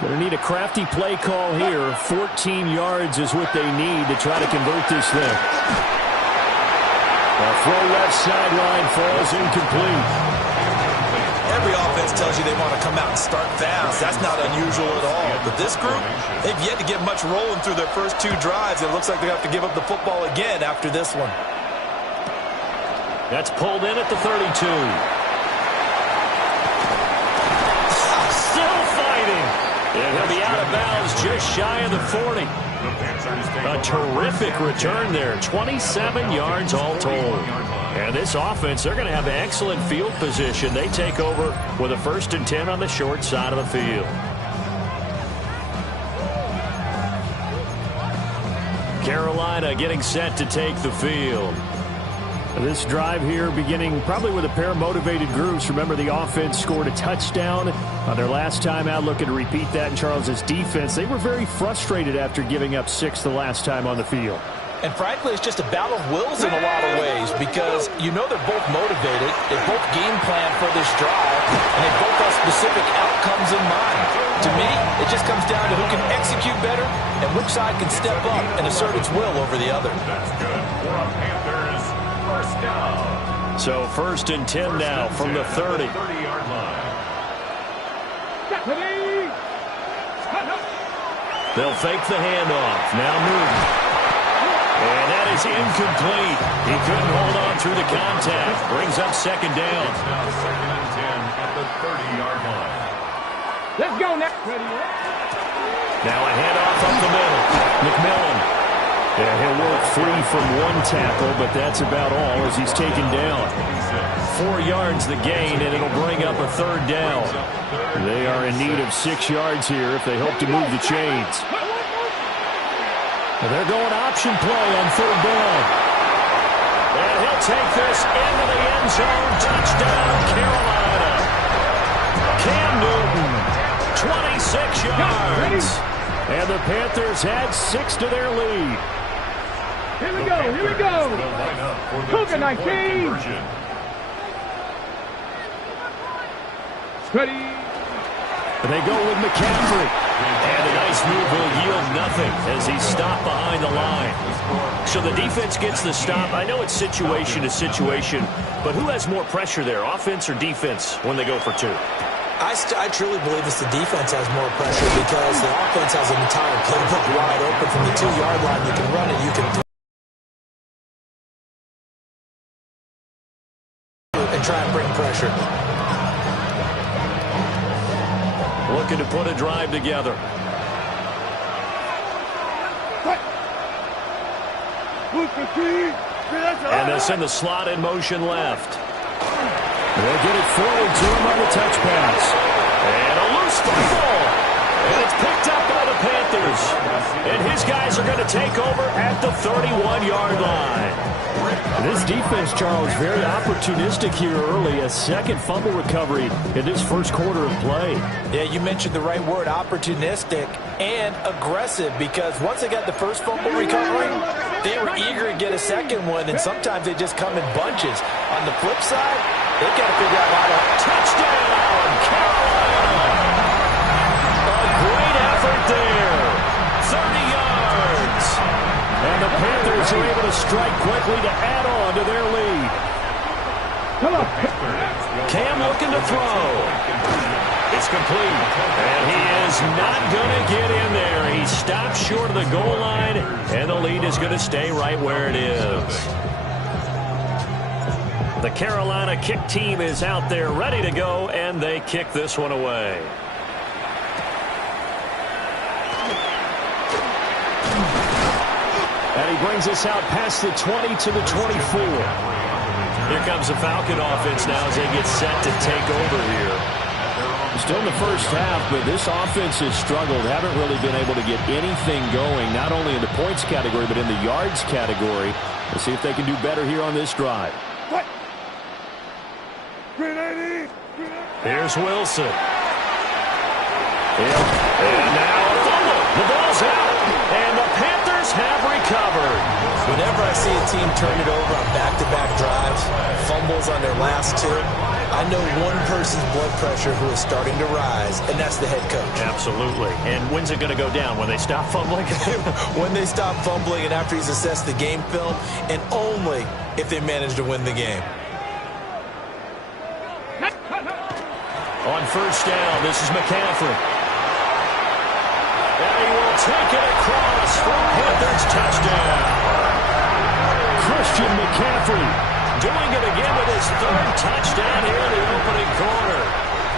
Going to need a crafty play call here. 14 yards is what they need to try to convert this thing. A throw left sideline falls incomplete. Every offense tells you they want to come out and start fast. That's not unusual at all. But this group, they've yet to get much rolling through their first 2 drives. It looks like they have to give up the football again after this one. That's pulled in at the 32. Still fighting. And he'll be out of bounds just shy of the 40. A terrific return there. 27 yards all told. And this offense, they're going to have excellent field position. They take over with a 1st and 10 on the short side of the field. Carolina getting set to take the field. This drive here beginning probably with a pair of motivated groups. Remember, the offense scored a touchdown on their last time out. Looking to repeat that in Charles's defense. They were very frustrated after giving up 6 the last time on the field. And frankly, it's just a battle of wills in a lot of ways because you know they're both motivated. They both game plan for this drive, and they both have specific outcomes in mind. To me, it just comes down to who can execute better and which side can step up and assert its will over the other. That's good for a Panthers first down. So 1st and 10 now from the 30. 30-yard line. They'll fake the handoff. Now Newton. And that is incomplete. He couldn't hold on through the contact. Brings up 2nd down. It's now 2nd and 10 at the 30-yard line. Let's go now. Now a handoff up the middle. McMillan. Yeah, he'll work free from 1 tackle, but that's about all as he's taken down. 4 yards the gain, and it'll bring up a 3rd down. They are in need of 6 yards here if they hope to move the chains. And they're going option play on 3rd down. And he'll take this into the end zone. Touchdown, Carolina. Cam Newton, 26 yards. And the Panthers add 6 to their lead. Here we go, here we go. Cougar 19. Ready. And they go with McCaffrey. And a nice move will yield nothing as he's stopped behind the line. So the defense gets the stop. I know it's situation to situation, but who has more pressure there, offense or defense, when they go for 2? I truly believe it's the defense has more pressure because the offense has an entire playbook wide open from the 2-yard line. You can run it, you can and try and bring pressure. Looking to put a drive together. And they send the slot in motion left. They'll get it forward to him on the touch pass. And a loose football. And it's picked up by the Panthers. And his guys are going to take over at the 31-yard line. This defense, Charles, very opportunistic here early. A 2nd fumble recovery in this 1st quarter of play. Yeah, you mentioned the right word, opportunistic and aggressive, because once they got the 1st fumble recovery, they were eager to get a 2nd one, and sometimes they just come in bunches. On the flip side, they've got to figure out how to touchdown, Carolina. A great effort there. 30 yards. And the Panthers are able to strike quickly to add on to their lead. Come on. Cam looking to throw. It's complete. And he is not going to get in there. He stops short of the goal line, and the lead is going to stay right where it is. The Carolina kick team is out there ready to go, and they kick this one away. And he brings us out past the 20 to the 24. Here comes the Falcon offense now as they get set to take over here. Still in the first half, but this offense has struggled. Haven't really been able to get anything going, not only in the points category, but in the yards category. Let's see if they can do better here on this drive. Here's Wilson. And now a fumble. The ball's out, and the Panthers have recovered. Whenever I see a team turn it over on back-to-back drives, fumbles on their last 2, I know one person's blood pressure who is starting to rise, and that's the head coach. Absolutely. And when's it going to go down? When they stop fumbling? When they stop fumbling and after he's assessed the game film, and only if they manage to win the game. On first down, this is McCaffrey. And he will take it across for a Panthers touchdown. Christian McCaffrey doing it again with his third touchdown here in the opening quarter.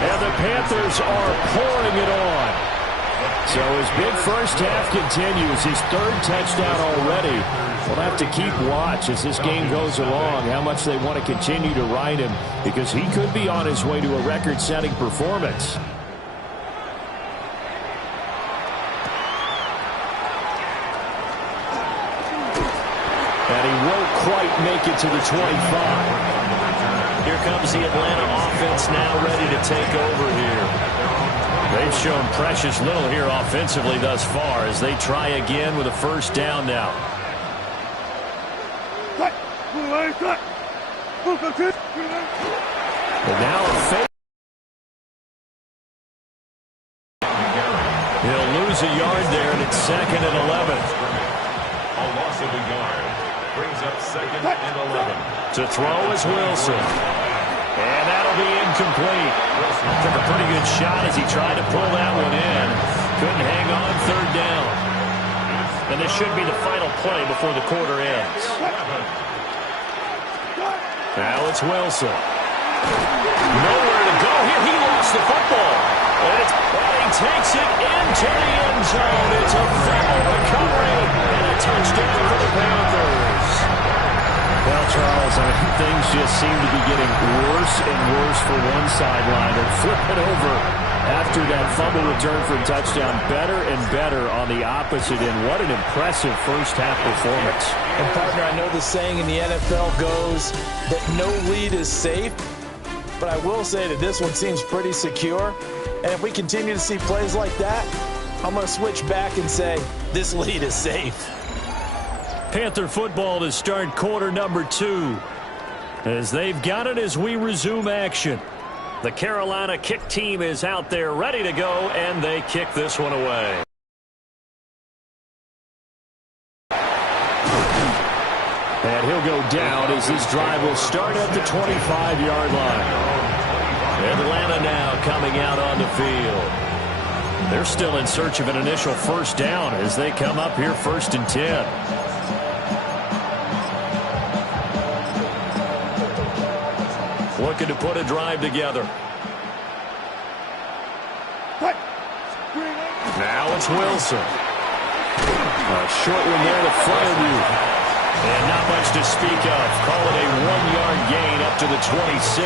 And the Panthers are pouring it on. So his big first half continues. His third touchdown already. We'll have to keep watch as this game goes along, how much they want to continue to ride him, because he could be on his way to a record-setting performance. And he won't quite make it to the 25. Here comes the Atlanta offense now ready to take over here. They've shown precious little here offensively thus far as they try again with a first down now. And now a fake. He'll lose a yard there, and it's 2nd and 11. A loss of a yard brings up 2nd and 11. To throw is Wilson. And that'll be incomplete. Took a pretty good shot as he tried to pull that one in. Couldn't hang on, third down. And this should be the final play before the quarter ends. Now it's Wilson. Nowhere to go here. He lost the football. And he takes it into the end zone. It's a fumble recovery and a touchdown for the Panthers. Well, Charles, I mean, things just seem to be getting worse and worse for one sideline. They're flipping over after that fumble return for a touchdown. Better and better on the opposite end. What an impressive first-half performance. And, partner, I know the saying in the NFL goes that no lead is safe, but I will say that this one seems pretty secure. And if we continue to see plays like that, I'm going to switch back and say this lead is safe. Panther football to start quarter number 2. As they've got it as we resume action. The Carolina kick team is out there ready to go, and they kick this one away. And he'll go down as this drive will start at the 25-yard line. Atlanta now coming out on the field. They're still in search of an initial first down as they come up here 1st and 10. Looking to put a drive together. Now it's Wilson. A short one there to Finessing. And not much to speak of. Call it a 1-yard gain up to the 26.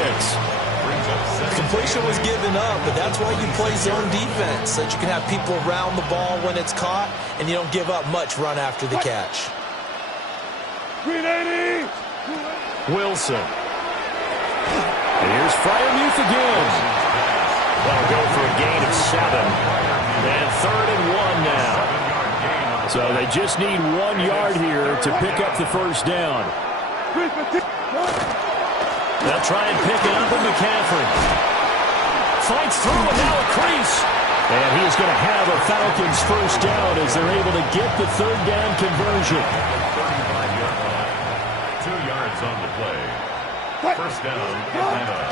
Completion was given up, but that's why you play zone defense, so that you can have people around the ball when it's caught, and you don't give up much run after the catch. Wilson. And here's Finessing again. That'll go for a gain of 7. And 3rd and 1 now. So they just need 1 yard here to pick up the first down. They'll try and pick it up with McCaffrey. Fights through and now a crease. And he's going to have a Falcons first down as they're able to get the third down conversion. 35-yard line. 2 yards on the play. First down, Atlanta.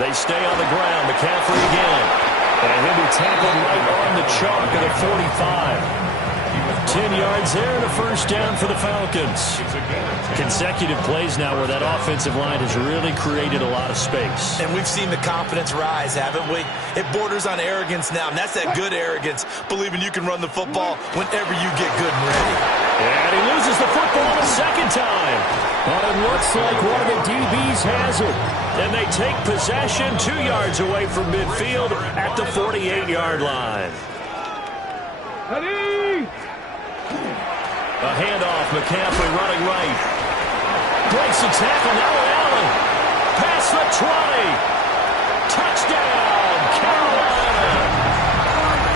They stay on the ground. McCaffrey again. And he'll be tackled right on the chalk at the 45. 10 yards there and a first down for the Falcons. Consecutive plays now where that offensive line has really created a lot of space. And we've seen the confidence rise, haven't we? It borders on arrogance now, and that's that good arrogance, believing you can run the football whenever you get good and ready. And he loses the football a second time. But it looks like one of the DBs has it. And they take possession 2 yards away from midfield at the 48-yard line. A handoff, McCaffrey running right. Breaks the tackle, now Allen. Past the 20. Touchdown, Carolina.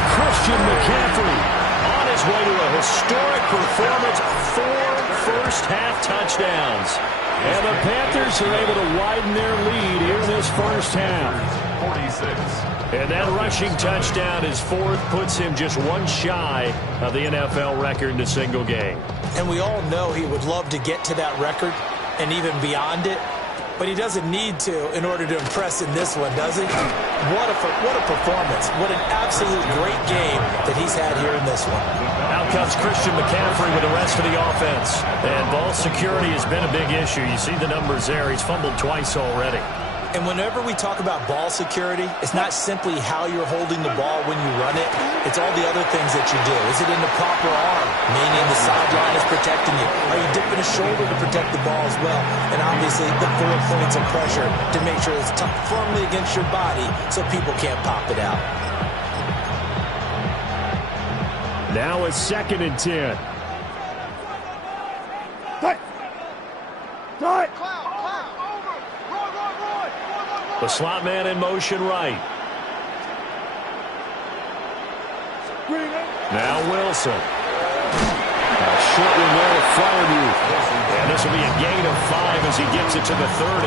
Christian McCaffrey on his way to a historic performance, 4 first-half touchdowns. And the Panthers are able to widen their lead here in this first half. 46. And that rushing touchdown, his 4th, puts him just 1 shy of the NFL record in a single game. And we all know he would love to get to that record and even beyond it. But he doesn't need to in order to impress in this one, does he? What a performance. What an absolute great game that he's had here in this one. Out comes Christian McCaffrey with the rest of the offense. And ball security has been a big issue. You see the numbers there. He's fumbled twice already. And whenever we talk about ball security, it's not simply how you're holding the ball when you run it. It's all the other things that you do. Is it in the proper arm? Meaning the sideline is protecting you. Are you dipping a shoulder to protect the ball as well? And obviously the 4 points of pressure to make sure it's tucked firmly against your body so people can't pop it out. Now it's 2nd and 10. The slot man in motion right. Now Wilson. A short one there with Fryermuth. And this will be a gain of 5 as he gets it to the 30.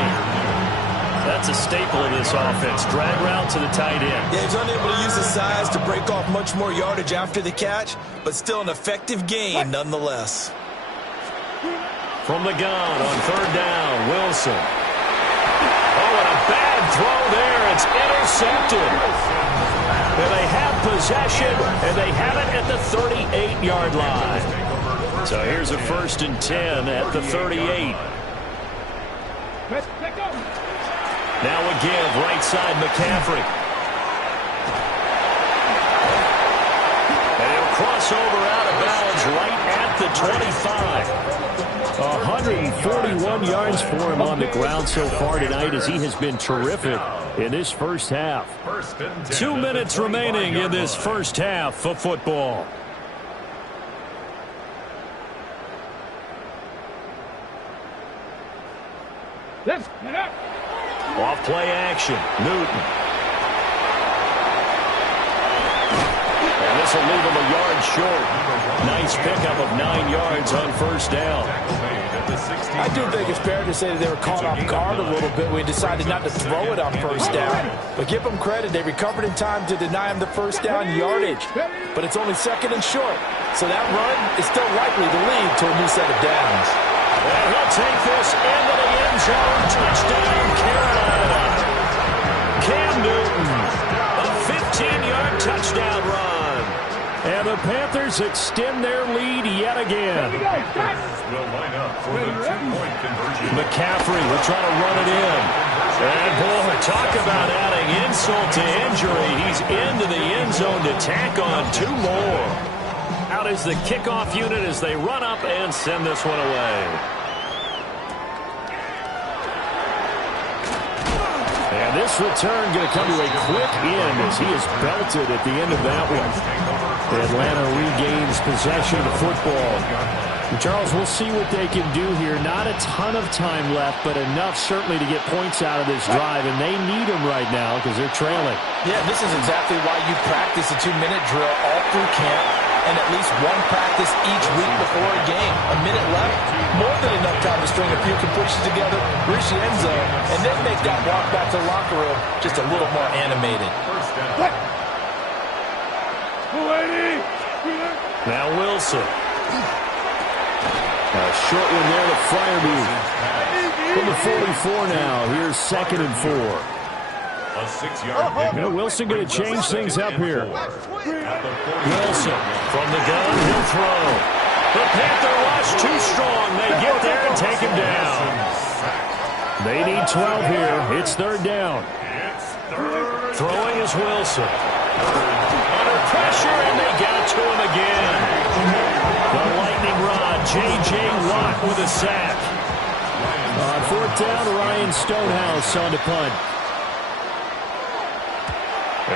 That's a staple of this offense. Drag route to the tight end. Yeah, he's unable to use his size to break off much more yardage after the catch, but still an effective gain nonetheless. From the gun on 3rd down, Wilson. Oh, and a bad throw there. It's intercepted. And they have possession, and they have it at the 38-yard line. So here's a 1st and 10 at the 38. Now a give, right side McCaffrey. And he'll cross over out of bounds right at the 25. 141 yards for him on the ground so far tonight as he has been terrific in this first half. 2 minutes remaining in this first half of football. Off play action. Newton. And this will leave him a yard short. Nice pickup of 9 yards on 1st down. I do think it's fair to say that they were caught off guard a little bit when he decided not to throw it on 1st down. But give them credit. They recovered in time to deny him the 1st down yardage. But it's only 2nd and short. So that run is still likely to lead to a new set of downs. And he'll take this into the end zone. Touchdown, Carolina. Cam Newton. A 15-yard touchdown run. And the Panthers extend their lead yet again. McCaffrey will try to run it in. And boy, talk about adding insult to injury. He's into the end zone to tack on 2 more. Out is the kickoff unit as they run up and send this one away. And this return going to come to a quick end as he is belted at the end of that one. Atlanta regains possession of the football. And Charles, we'll see what they can do here. Not a ton of time left, but enough certainly to get points out of this drive, and they need them right now because they're trailing. Yeah, this is exactly why you practice a 2-minute drill all through camp and at least one practice each week before a game. A minute left, more than enough time to string a few completions together, reach the end zone, and then make that walk back to the locker room just a little more animated. Now Wilson. A short one there to Fryermuth. From the 44 now. Here's 2nd and 4. A 6-yard Wilson going to change things up here. Wilson from the gun. He'll throw. The Panther rush too strong. They get there and take him down. They need 12 here. It's 3rd down. Throwing is Wilson. Under pressure, and they got to him again. The lightning rod, J.J. Watt with a sack. On 4th down, Ryan Stonehouse on to punt.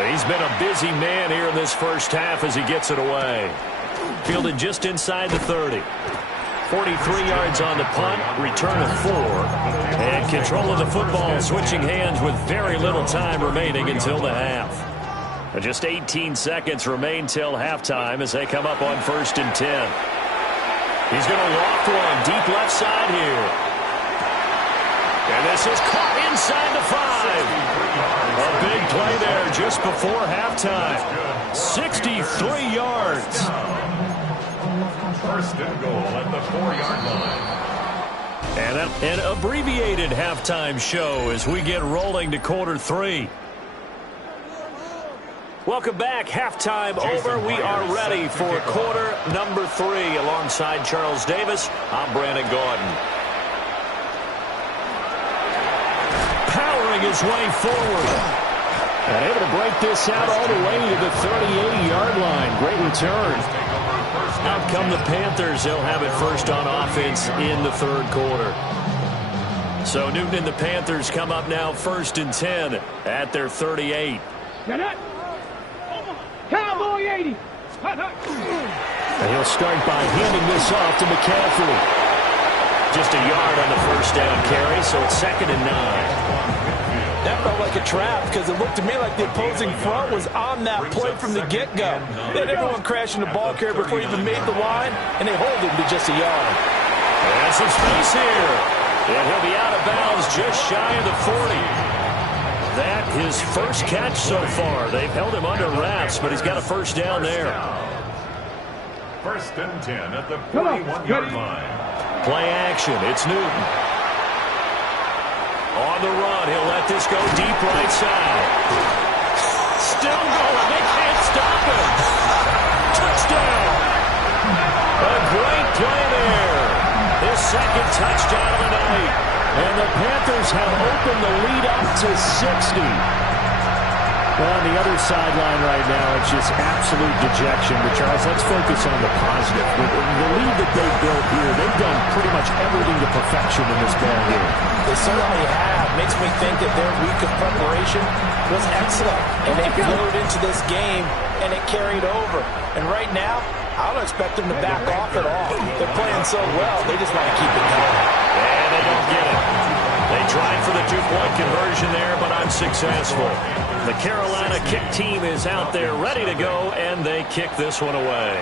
He's been a busy man here in this first half as he gets it away. Fielded just inside the 30. 43 yards on the punt, return of 4. And control of the football, switching hands with very little time remaining until the half. Just 18 seconds remain till halftime as they come up on 1st and 10. He's going to loft one deep left side here. And this is caught inside the 5. A big play there just before halftime. 63 yards. 1st and goal at the 4-yard line. And an abbreviated halftime show as we get rolling to quarter 3. Welcome back. Halftime over. We are ready for quarter number 3. Alongside Charles Davis, I'm Brandon Gaudin. Powering his way forward. And able to break this out all the way to the 38-yard line. Great return. Out come the Panthers. They'll have it first on offense in the 3rd quarter. So Newton and the Panthers come up now 1st and 10 at their 38. Cowboy 80. And he'll start by handing this off to McCaffrey. Just a yard on the 1st down carry, so it's 2nd and 9. That felt like a trap because it looked to me like the opposing front was on that play from the get-go. They had everyone crashing the ball carrier before he even made the line, and they hold him to just a yard. And some space here. And he'll be out of bounds just shy of the 40. That his first catch so far. They've held him under wraps, but he's got a 1st down there. 1st and 10 at the 41-yard line. Play action. It's Newton. On the run, he'll let this go deep right side. Still going. They can't stop him. Touchdown. A great play there. His 2nd touchdown of the night. And the Panthers have opened the lead up to 60. Well, on the other sideline right now, it's just absolute dejection. But, Charles, let's focus on the positive. The lead that they've built here, they've done pretty much everything to perfection in this ball game. They certainly have. Makes me think that their week of preparation was excellent. And they flowed into this game, and it carried over. And right now, I don't expect them to back off at all. They're playing so well, they just want to keep it going. And they don't get it. They tried for the 2-point conversion there, but unsuccessful. The Carolina kick team is out there ready to go, and they kick this one away.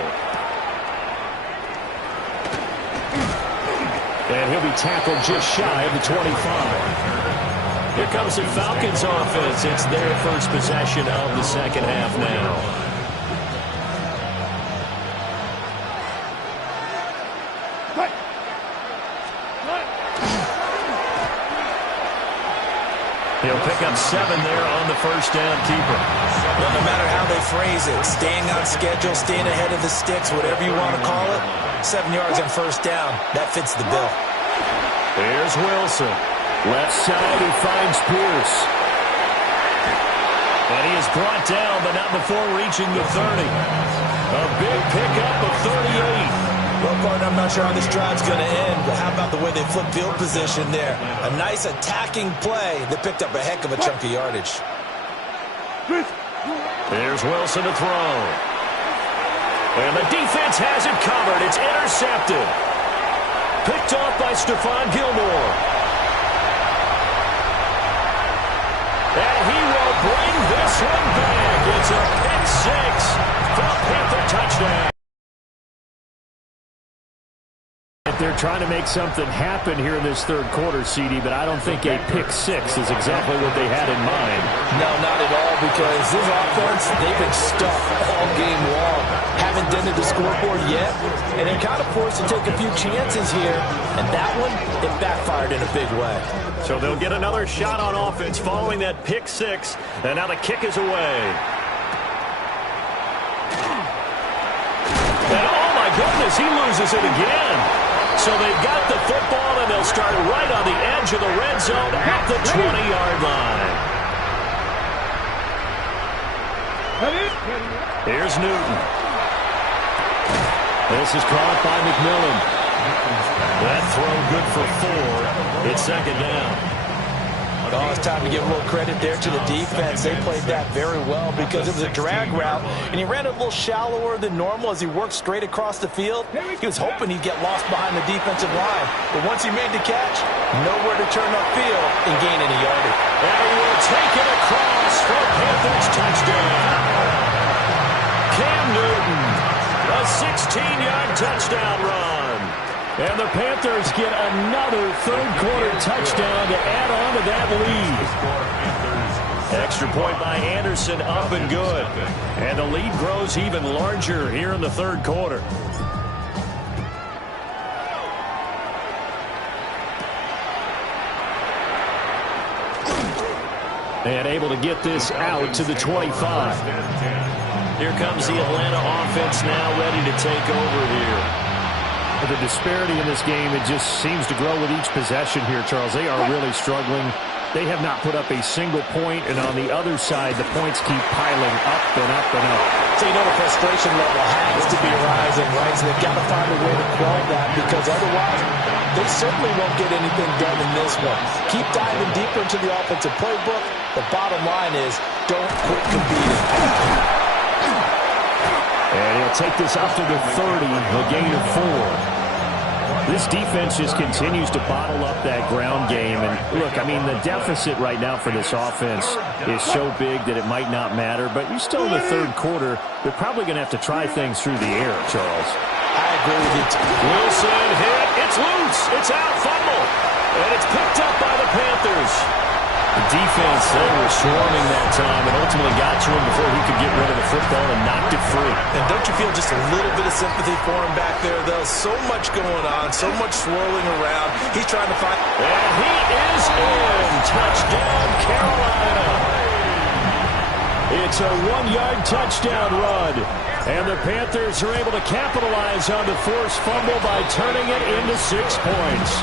And he'll be tackled just shy of the 25. Here comes the Falcons offense. It's their first possession of the 2nd half now. He'll pick up 7 there on the 1st down keeper. Well, no matter how they phrase it, staying on schedule, staying ahead of the sticks, whatever you want to call it, 7 yards on 1st down, that fits the bill. Here's Wilson. Left side, he finds Pierce. And he is brought down, but not before reaching the 30. A big pickup of 38. Well, partner, I'm not sure how this drive's going to end, but how about the way they flip field position there? A nice attacking play that picked up a heck of a chunk of yardage. There's Wilson to throw. And the defense has it covered. It's intercepted. Picked off by Stephon Gilmore. And he will bring this one back. It's a pick 6 for a Panther touchdown. They're trying to make something happen here in this 3rd quarter, CD, but I don't think a pick 6 is exactly what they had in mind. No, not at all, because this offense, they've been stuck all game long. Haven't dented the scoreboard yet, and they're kind of forced to take a few chances here, and that one, it backfired in a big way. So they'll get another shot on offense following that pick 6, and now the kick is away. And oh my goodness, he loses it again. So they've got the football, and they'll start right on the edge of the red zone at the 20-yard line. Here's Newton. This is caught by McMillan. That throw good for 4. It's 2nd down. Oh, it's time to give a little credit there to the defense. They played that very well because it was a drag route, and he ran it a little shallower than normal as he worked straight across the field. He was hoping he'd get lost behind the defensive line, but once he made the catch, nowhere to turn upfield and gain any yardage. And he will take it across for Panthers touchdown. a 16-yard touchdown run. And the Panthers get another third-quarter touchdown to add on to that lead. Extra point by Anderson, up and good. And the lead grows even larger here in the third quarter. And able to get this out to the 25. Here comes the Atlanta offense now ready to take over here. The disparity in this game, it just seems to grow with each possession here, Charles. They are really struggling. They have not put up a single point, and on the other side, the points keep piling up and up and up. So you know the frustration level has to be rising, right? So they've got to find a way to quell that, because otherwise they certainly won't get anything done in this one. Keep diving deeper into the offensive playbook. The bottom line is don't quit competing. And he'll take this up to the 30, a gain of 4. This defense just continues to bottle up that ground game. And look, I mean, the deficit right now for this offense is so big that it might not matter. But you're still in the third quarter. They're probably going to have to try things through the air, Charles. I agree with you. Wilson hit. It's loose. It's out. Fumble. And it's picked up by the Panthers. The defense, they were swarming that time and ultimately got to him before he could get rid of the football and knocked it free. And don't you feel just a little bit of sympathy for him back there, though? So much going on, so much swirling around. He's trying to find... And he is in. Touchdown, Carolina. It's a 1-yard touchdown run. And the Panthers are able to capitalize on the forced fumble by turning it into 6 points.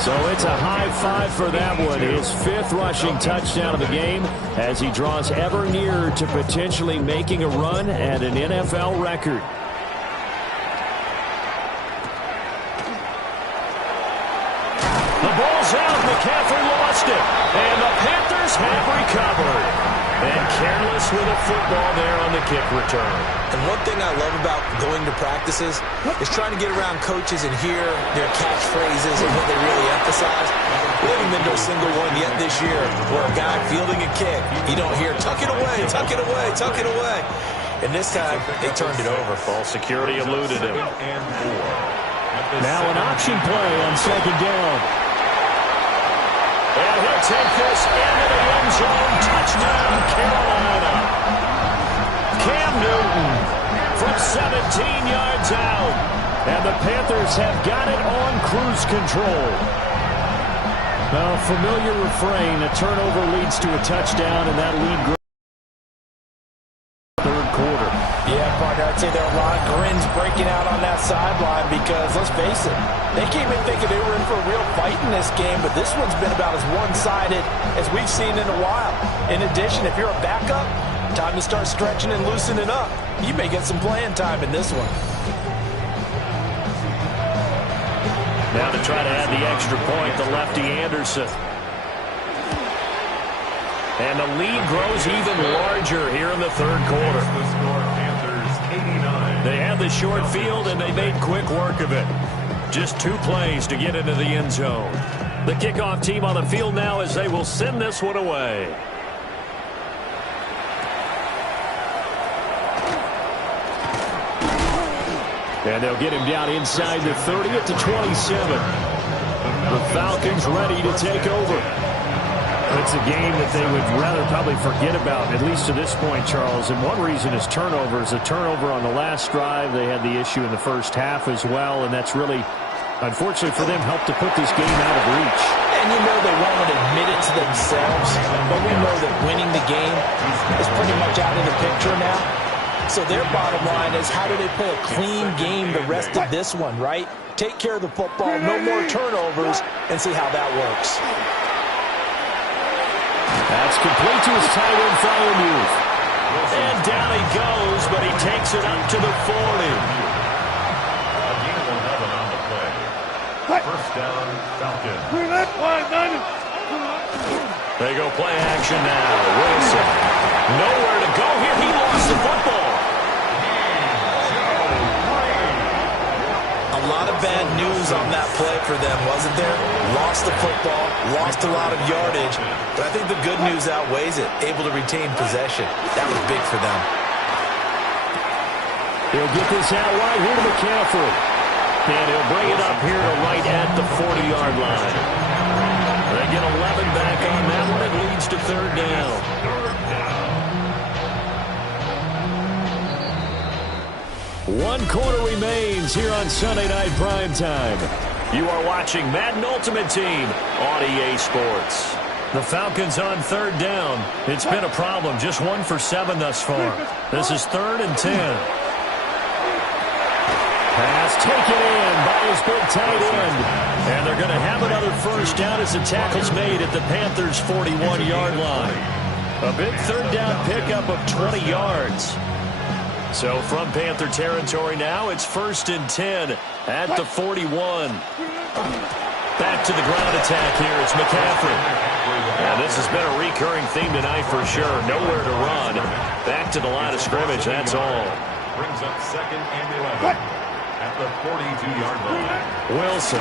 So it's a high five for that one. His 5th rushing touchdown of the game as he draws ever nearer to potentially making a run at an NFL record. The ball's out. McCaffrey lost it. And the Panthers have recovered. And careless with a football there on the kick return. And one thing I love about going to practices is trying to get around coaches and hear their catchphrases and what they really emphasize. We haven't been to a single one yet this year where a guy fielding a kick, you don't hear, tuck it away, tuck it away, tuck it away. And this time, they turned it over. Ball security eluded him. Now an option play on second down. And he'll take this into the end zone. Touchdown, Carolina. Cam Newton from 17 yards out. And the Panthers have got it on cruise control. Now, familiar refrain. A turnover leads to a touchdown, and that lead grows. Third quarter. Yeah, partner, I'd say there are a lot of grins breaking out on that sideline because, let's face it, they came in thinking they were in for a real fight in this game, but this one's been about as one-sided as we've seen in a while. In addition, if you're a backup, time to start stretching and loosening up. You may get some playing time in this one. Now to try to add the extra point, the lefty Anderson. And the lead grows even larger here in the third quarter. They had the short field, and they made quick work of it. Just 2 plays to get into the end zone. The kickoff team on the field now as they will send this one away. And they'll get him down inside the 30 at the 27. The Falcons ready to take over. It's a game that they would rather probably forget about, at least to this point, Charles. And one reason is turnovers. A turnover on the last drive. They had the issue in the first half as well, and that's really, unfortunately for them, helped to put this game out of reach. And you know they won't admit it to themselves, but we know that winning the game is pretty much out of the picture now. So their bottom line is, how do they play a clean game the rest of this one, right? Take care of the football, no more turnovers, and see how that works. That's complete to his tight end, Freiermuth. And down he goes, but he takes it up to the 40. First down, Falcons. They go play action now. Wilson, nowhere to go here. He lost the football. A lot of bad news on that play for them, wasn't there? Lost the football, lost a lot of yardage, but I think the good news outweighs it. Able to retain possession. That was big for them. He'll get this out wide here to McCaffrey. And he'll bring it up here to right at the 40-yard line. They get 11 back on that one. It leads to third down. One quarter remains here on Sunday Night Primetime. You are watching Madden Ultimate Team on EA Sports. The Falcons on third down. It's been a problem. Just 1 for 7 thus far. This is 3rd and 10. Pass taken in by his big tight end. And they're going to have another first down as the tackle's made at the Panthers' 41-yard line. A big third down pickup of 20 yards. So from Panther territory now, it's 1st and 10 at the 41. Back to the ground attack here. It's McCaffrey. Now, this has been a recurring theme tonight for sure. Nowhere to run. Back to the line of scrimmage, that's all. Brings up 2nd and 11 at the 42-yard line. Wilson.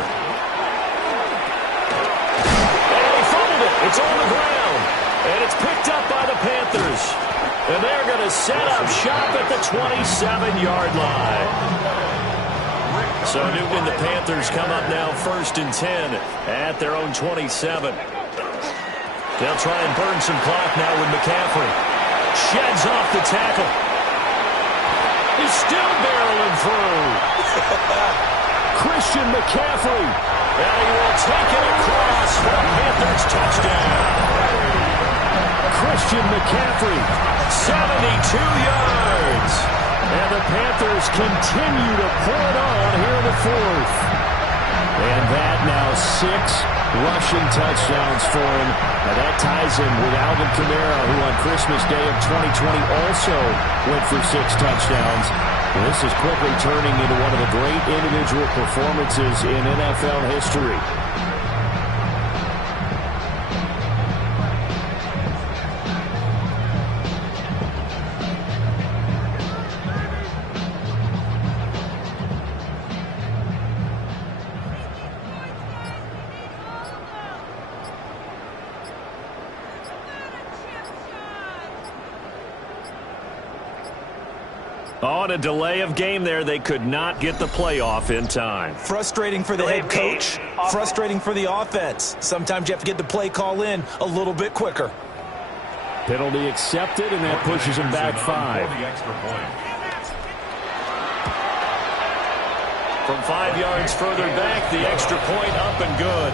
And he fumbled it. It's on the ground. And it's picked up by the Panthers. And they're going to set up shop at the 27-yard line. So Newton and the Panthers come up now 1st and 10 at their own 27. They'll try and burn some clock now with McCaffrey. Sheds off the tackle. He's still barreling through. Christian McCaffrey. And he will take it across for a Panthers touchdown. Christian McCaffrey, 72 yards. And the Panthers continue to pour it on here in the 4th. And that now 6 rushing touchdowns for him. And that ties him with Alvin Kamara, who on Christmas Day of 2020 also went for 6 touchdowns. This is quickly turning into one of the great individual performances in NFL history. On a delay of game there, they could not get the playoff in time. Frustrating for the head coach, frustrating for the offense. Sometimes you have to get the play call in a little bit quicker. Penalty accepted, and that pushes him back 5. From 5 yards further back, the extra point up and good.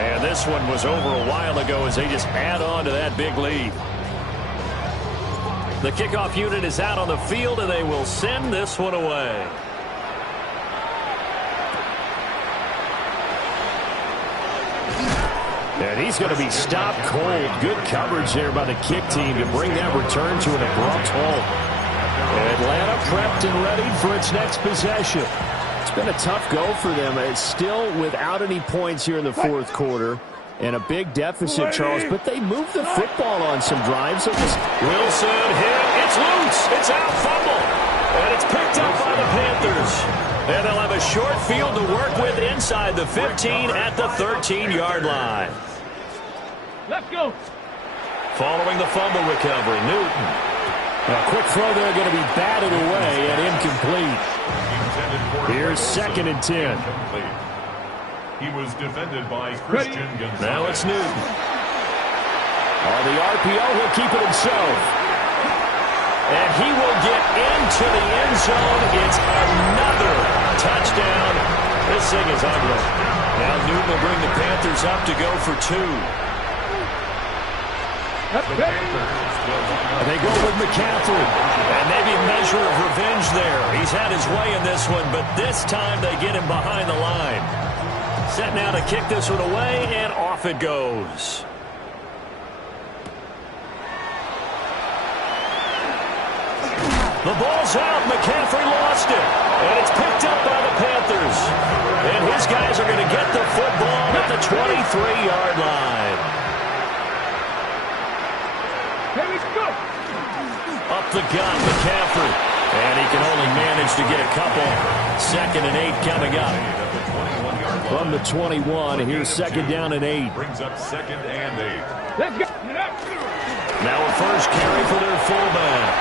And this one was over a while ago as they just add on to that big lead. The kickoff unit is out on the field, and they will send this one away. And he's going to be stopped cold. Good coverage there by the kick team to bring that return to an abrupt halt. Atlanta prepped and ready for its next possession. It's been a tough go for them. It's still without any points here in the 4th quarter. And a big deficit, Charles, but they moved the football on some drives. Wilson hit. It's loose. It's out, fumble. And it's picked up by the Panthers. And they'll have a short field to work with inside the 15 at the 13-yard line. Let's go. Following the fumble recovery, Newton. A quick throw there going to be batted away and incomplete. Here's 2nd and 10. He was defended by Christian Gonzalez. Now it's Newton. On the RPO, he'll keep it himself. And he will get into the end zone. It's another touchdown. This thing is ugly. Now Newton will bring the Panthers up to go for 2. They go with McCaffrey. And maybe a measure of revenge there. He's had his way in this one, but this time they get him behind the line. Set now to kick this one away, and off it goes. The ball's out. McCaffrey lost it. And it's picked up by the Panthers. And his guys are going to get the football at the 23-yard line. Here we go. Up the gut, McCaffrey. And he can only manage to get a couple. 2nd and 8 coming up. From the 21, here's 2nd down and 8. Brings up 2nd and 8. Let's go. Now a first carry for their fullback.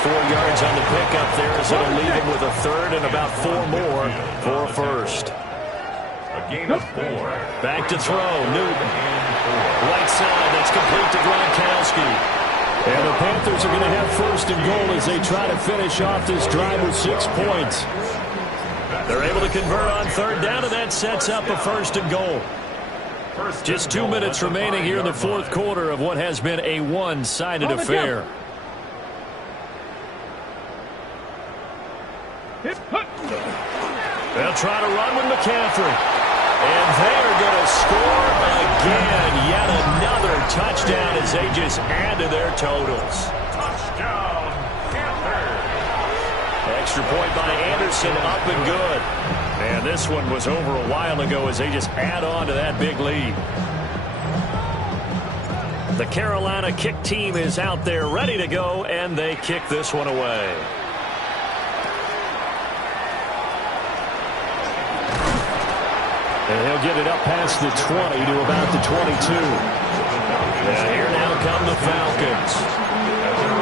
4 yards on the pickup there as as it'll leave him with a third and about 4 more for a first. A gain of 4. Back to throw. Newton. Right side. That's complete to Gronkowski. And the Panthers are going to have first and goal as they try to finish off this drive with 6 points. They're able to convert on third down, and that sets up a first and goal. Just 2 minutes remaining here in the fourth quarter of what has been a one-sided affair. They'll try to run with McCaffrey. And they're going to score again. Yet another touchdown as they just add to their totals. Touchdown, Panthers. Extra point by Anderson, up and good. And this one was over a while ago as they just add on to that big lead. The Carolina kick team is out there ready to go, and they kick this one away. And he'll get it up past the 20 to about the 22. And here now come the Falcons.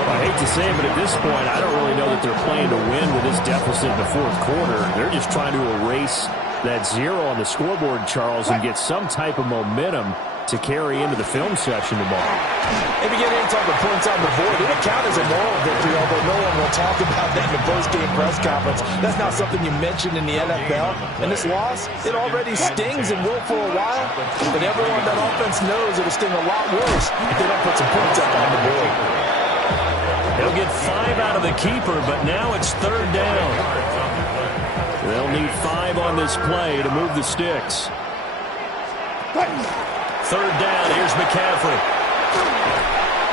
I hate to say it, but at this point, I don't really know that they're playing to win with this deficit in the fourth quarter. They're just trying to erase that 0 on the scoreboard, Charles, and get some type of momentum to carry into the film session tomorrow. Maybe get any type of points on the board. It would count as a moral victory, although no one will talk about that in the post-game press conference. That's not something you mentioned in the NFL. And this loss, it already stings and will for a while. But everyone that offense knows it'll sting a lot worse if they don't put some points up on the board. They'll get 5 out of the keeper, but now it's third down. They'll need 5 on this play to move the sticks. Third down, here's McCaffrey.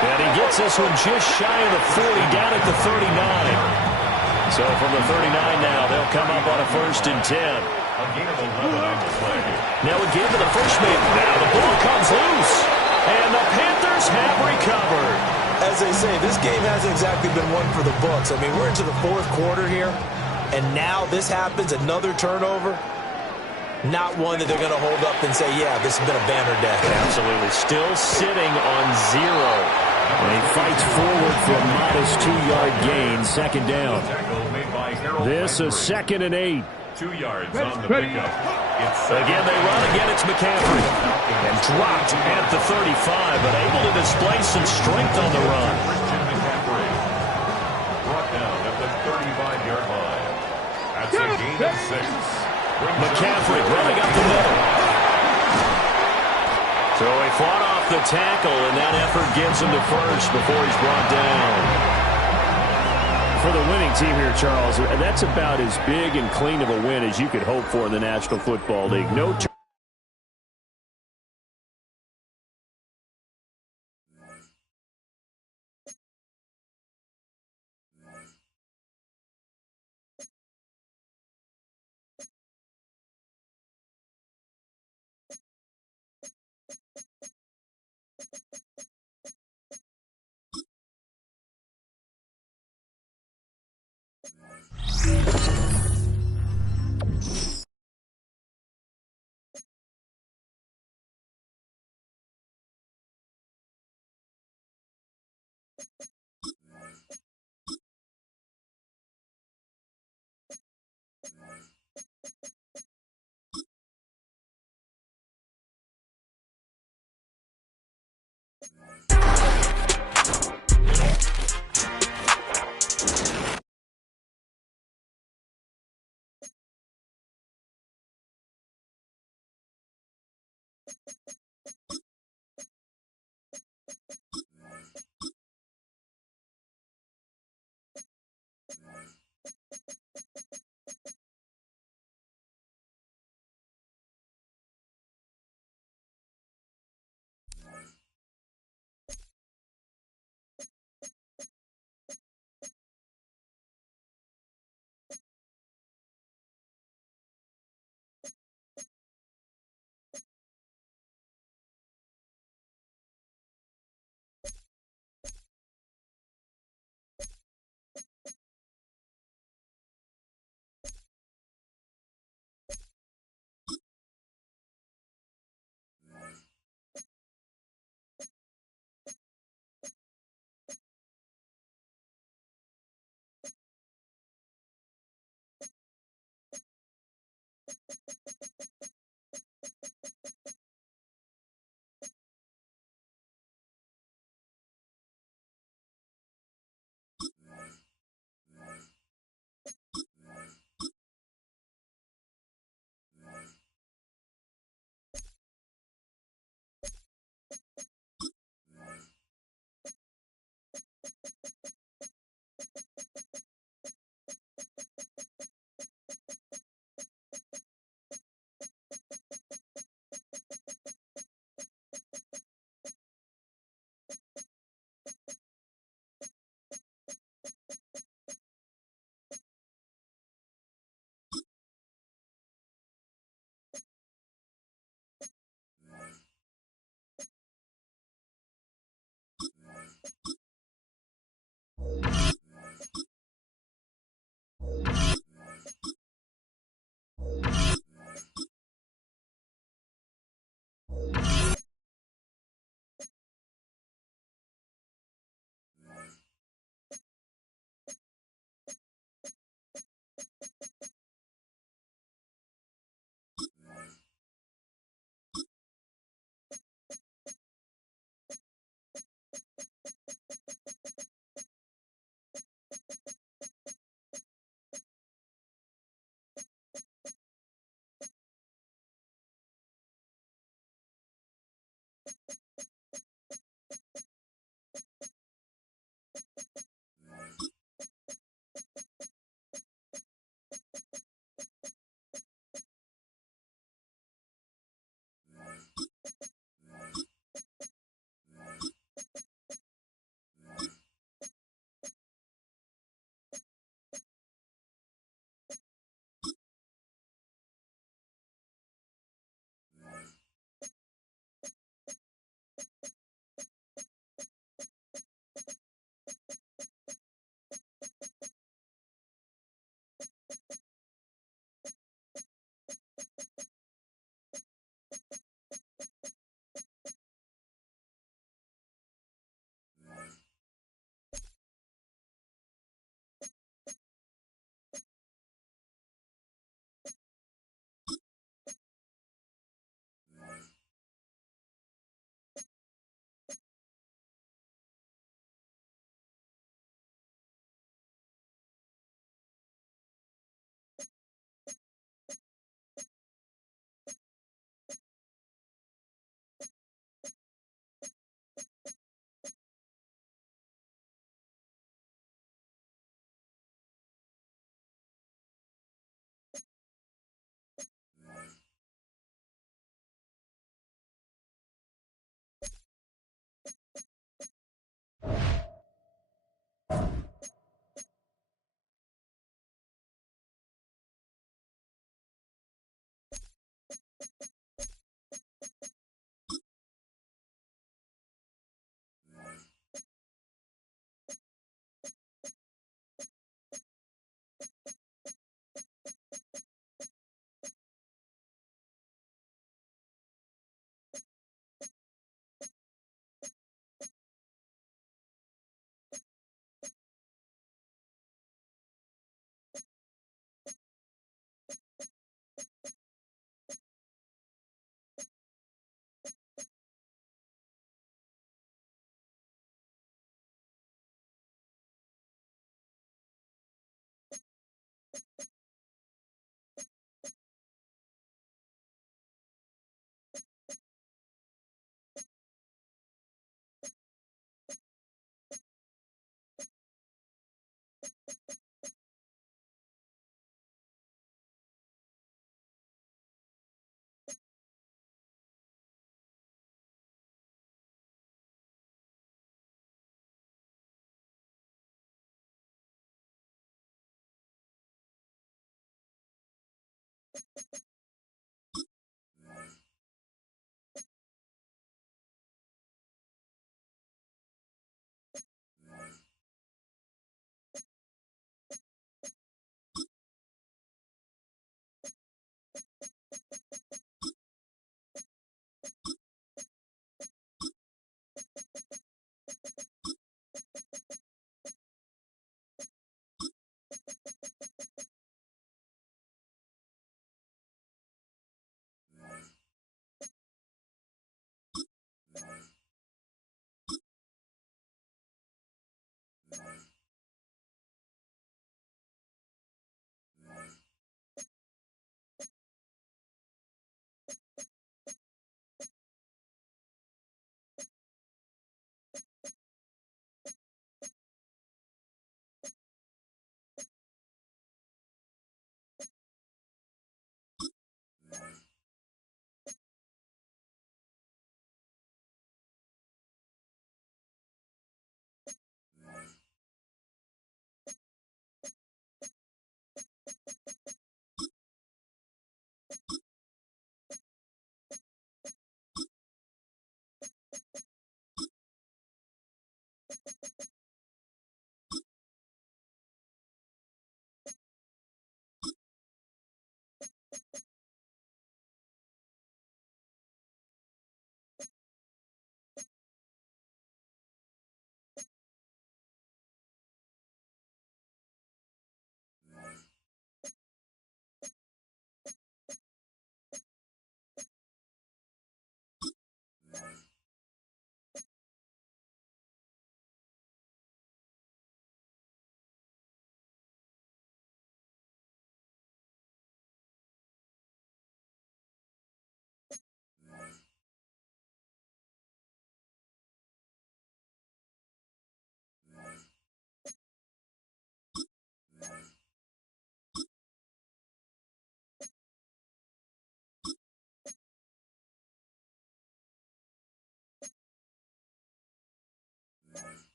And he gets this one just shy of the 40, down at the 39. So from the 39 now, they'll come up on a first and 10. A gain of 11 on the play. Now a give to the first man. Now the ball comes loose. And the Panthers have recovered. As they say, this game hasn't exactly been one for the books. I mean, we're into the fourth quarter here, and now this happens, another turnover. Not one that they're going to hold up and say, yeah, this has been a banner day. Absolutely. Still sitting on 0. And he fights forward for a modest 2-yard gain, second down. This is 2nd and 8. 2 yards on the pickup. Again, they run. Again, it's McCaffrey. And dropped at the 35, but able to display some strength on the run. McCaffrey brought down at the 35-yard line. That's a gain of 6. McCaffrey running up the middle. So he fought off the tackle, and that effort gets him to first before he's brought down. For the winning team here, Charles, that's about as big and clean of a win as you could hope for in the National Football League. No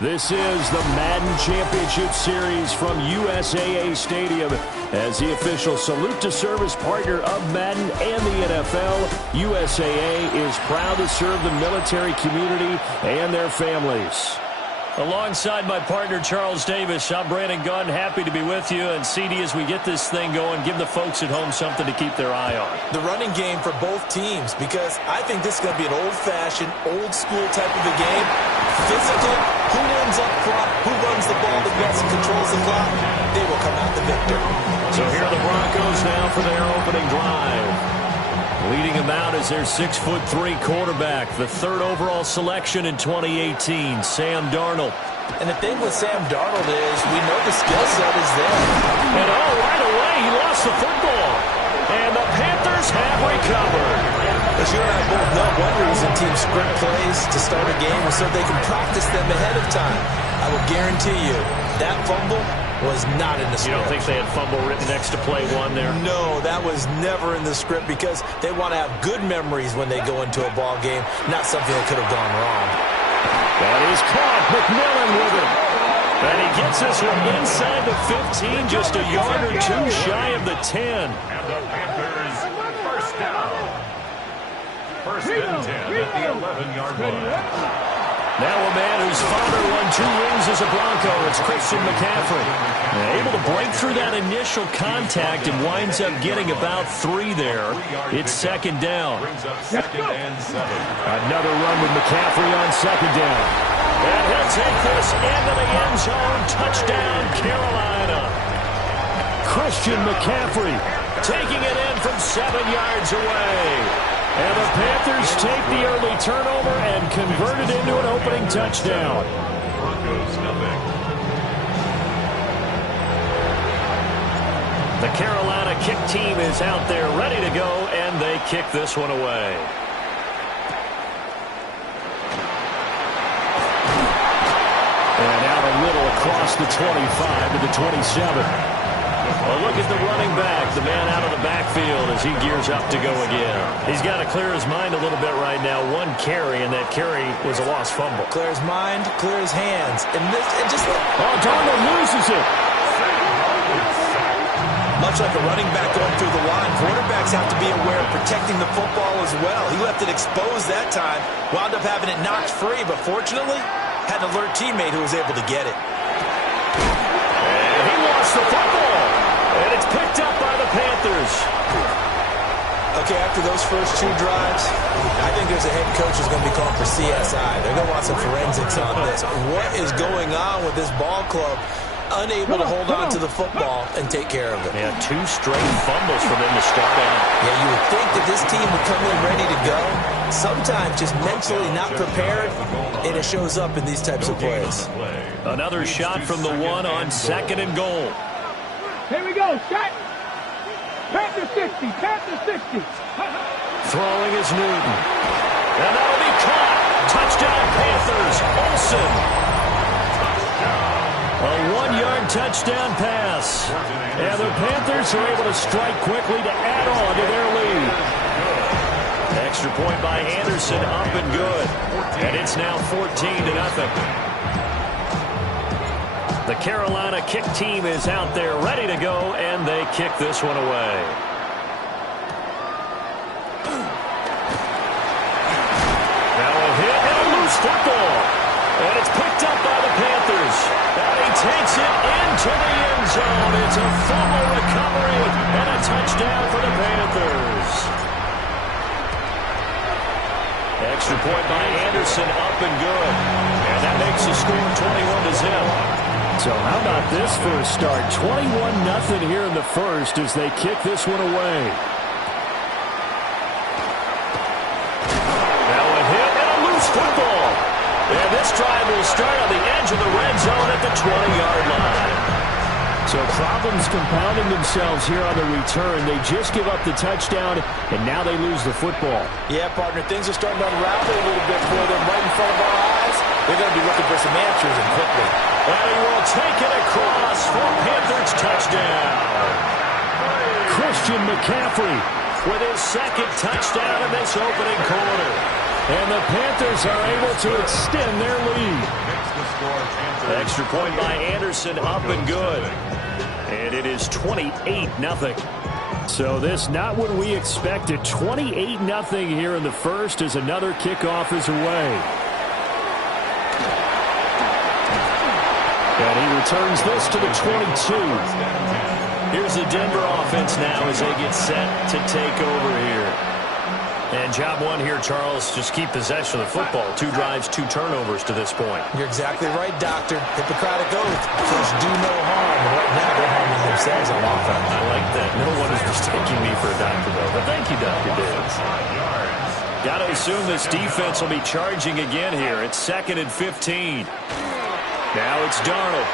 This is the Madden Championship Series from USAA Stadium. As the official salute to service partner of Madden and the NFL, USAA is proud to serve the military community and their families. Alongside my partner, Charles Davis, I'm Brandon Gunn. Happy to be with you. And CD, as we get this thing going, give the folks at home something to keep their eye on. The running game for both teams, because I think this is going to be an old-fashioned, old-school type of a game. Physical, who wins up front, who runs the ball the best and controls the clock, they will come out the victor. So here are the Broncos now for their opening drive. Leading them out is their 6'3" quarterback, the third overall selection in 2018, Sam Darnold. And the thing with Sam Darnold is we know the skill set is there. And right away, he lost the football. And the Panthers have recovered. As you and I both know, one reason teams script plays to start a game is so they can practice them ahead of time. I will guarantee you that fumble was not in the script. You don't think they had fumble written next to play one there? No, that was never in the script because they want to have good memories when they go into a ball game, not something that could have gone wrong. That is caught. McMillan with it. And he gets this one inside the 15, just a yard or two shy of the 10. And the Panthers first down. First and 10 at the 11-yard line. Now a man whose father won 2 rings as a Bronco. It's Christian McCaffrey. Able to break through that initial contact and winds up getting about 3 there. It's second down. Second and 7. Another run with McCaffrey on second down. And he'll take this into the end zone. Touchdown, Carolina. Christian McCaffrey Taking it in from 7 yards away. And the Panthers take the early turnover and convert it into an opening touchdown. Broncos nothing. The Carolina kick team is out there ready to go, and they kick this one away. And out a little across the 25 to the 27. Well, look at the running back, the man out of the backfield as he gears up to go again. He's got to clear his mind a little bit right now. 1 carry, and that carry was a lost fumble. Clear his mind, clear his hands. And just Darnold loses it. Much like a running back going through the line, quarterbacks have to be aware of protecting the football as well. He left it exposed that time, wound up having it knocked free, but fortunately, had an alert teammate who was able to get it. And he lost the football. And it's picked up by the Panthers. Okay, after those first 2 drives, I think there's a head coach who's going to be called for CSI. They're going to want some forensics on this. What is going on with this ball club? Unable to hold on to the football and take care of it. Yeah, 2 straight fumbles for them to start out. Yeah, you would think that this team would come in ready to go. Sometimes just mentally not prepared, and it shows up in these types of plays. Another shot from the 1 on 2nd and goal. Here we go, shot. Panther 60, Panther 60. Throwing is Newton. And that'll be caught. Touchdown, Panthers. Olsen. A 1-yard touchdown pass. And the Panthers are able to strike quickly to add on to their lead. Extra point by Anderson, up and good. And it's now 14-0. The Carolina kick team is out there ready to go, and they kick this one away. Now a hit and a loose football. And it's picked up by the Panthers. And he takes it into the end zone. It's a fumble recovery and a touchdown for the Panthers. Extra point by Anderson, up and good. And that makes the score 21-0. So how about this for a start? 21-0 here in the first as they kick this one away. Now a hit and a loose football. And this drive will start on the edge of the red zone at the 20-yard line. So problems compounding themselves here on the return. They just give up the touchdown, and now they lose the football. Yeah, partner, things are starting to unravel a little bit for them right in front of our eyes. They're going to be looking for some answers and quickly. And he will take it across for Panthers touchdown. Christian McCaffrey with his 2nd touchdown in this opening quarter. And the Panthers are able to extend their lead. Extra point by Anderson, up and good. And it is 28-0. So this not what we expected. 28-0 here in the first as another kickoff is away. And he returns this to the 22. Here's the Denver offense now as they get set to take over here. And job one here, Charles, just keep possession of the football. 2 drives, 2 turnovers to this point. You're exactly right, Doctor. Hippocratic oath says do no harm. And right now they're harming themselves on offense. I like that. No one is mistaking me for a doctor, though. But thank you, Dr. Diggs. Got to assume this defense will be charging again here. It's 2nd and 15. Now it's Darnold.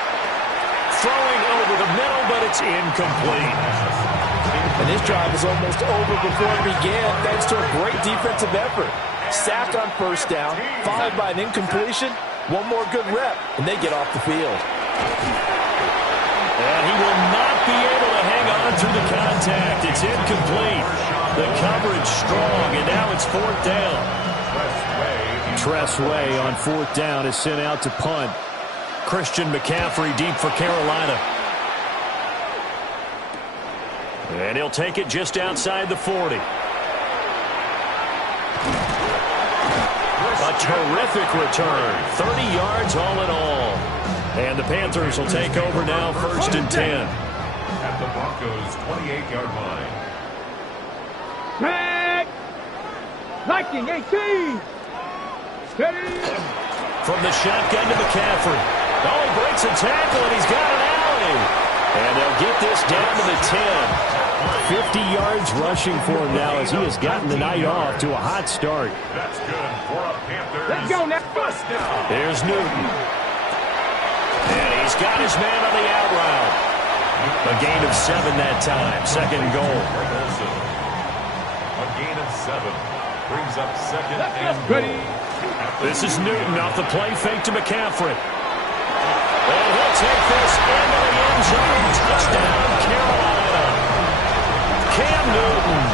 Throwing over the middle, but it's incomplete. And this drive is almost over before it began thanks to a great defensive effort. Sacked on first down, followed by an incompletion. One more good rep, and they get off the field. And he will not be able to hang on through the contact. It's incomplete. The coverage strong, and now it's 4th down. Tress Way on 4th down is sent out to punt. Christian McCaffrey deep for Carolina. And he'll take it just outside the 40. A terrific return. 30 yards all in all. And the Panthers will take over now, 1st and 10. At the Broncos' 28-yard line. Tag. Liking 18. Steady. From the shotgun to McCaffrey. Oh, he breaks a tackle, and he's got an alley. And they'll get this down to the 10. 50 yards rushing for him now as he has gotten the night off to a hot start. That's good for a Panthers. Let's go now. First down. Here's Newton. And he's got his man on the out route. A gain of 7 that time. 2nd and goal. A gain of 7. Brings up 2nd and Ready. This is Newton off the play fake to McCaffrey. And he'll take this into the end zone. Touchdown, Carolina. Cam Newton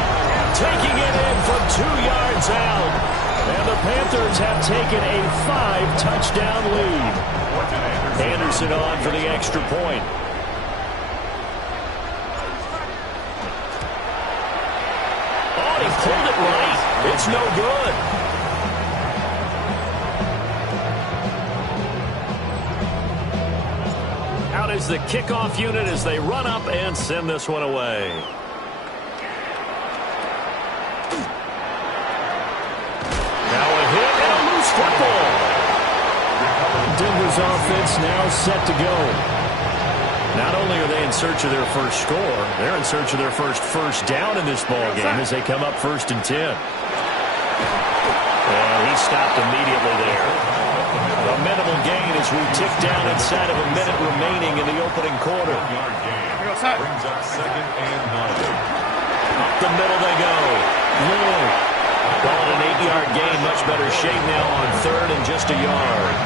taking it in from 2 yards out. And the Panthers have taken a 5-touchdown lead. Anderson on for the extra point. Oh, he pulled it right. It's no good. Out is the kickoff unit as they run up and send this one away. Now a hit and a loose football. Denver's offense now set to go. Not only are they in search of their first score, they're in search of their first down in this ball game as they come up 1st and 10. And he stopped immediately there. A minimal gain as we tick down inside of a minute remaining in the opening quarter. brings up 2nd and 9. Up the middle they go. Lloyd. Call it an 8-yard gain. Much better shape now on 3rd and just a yard.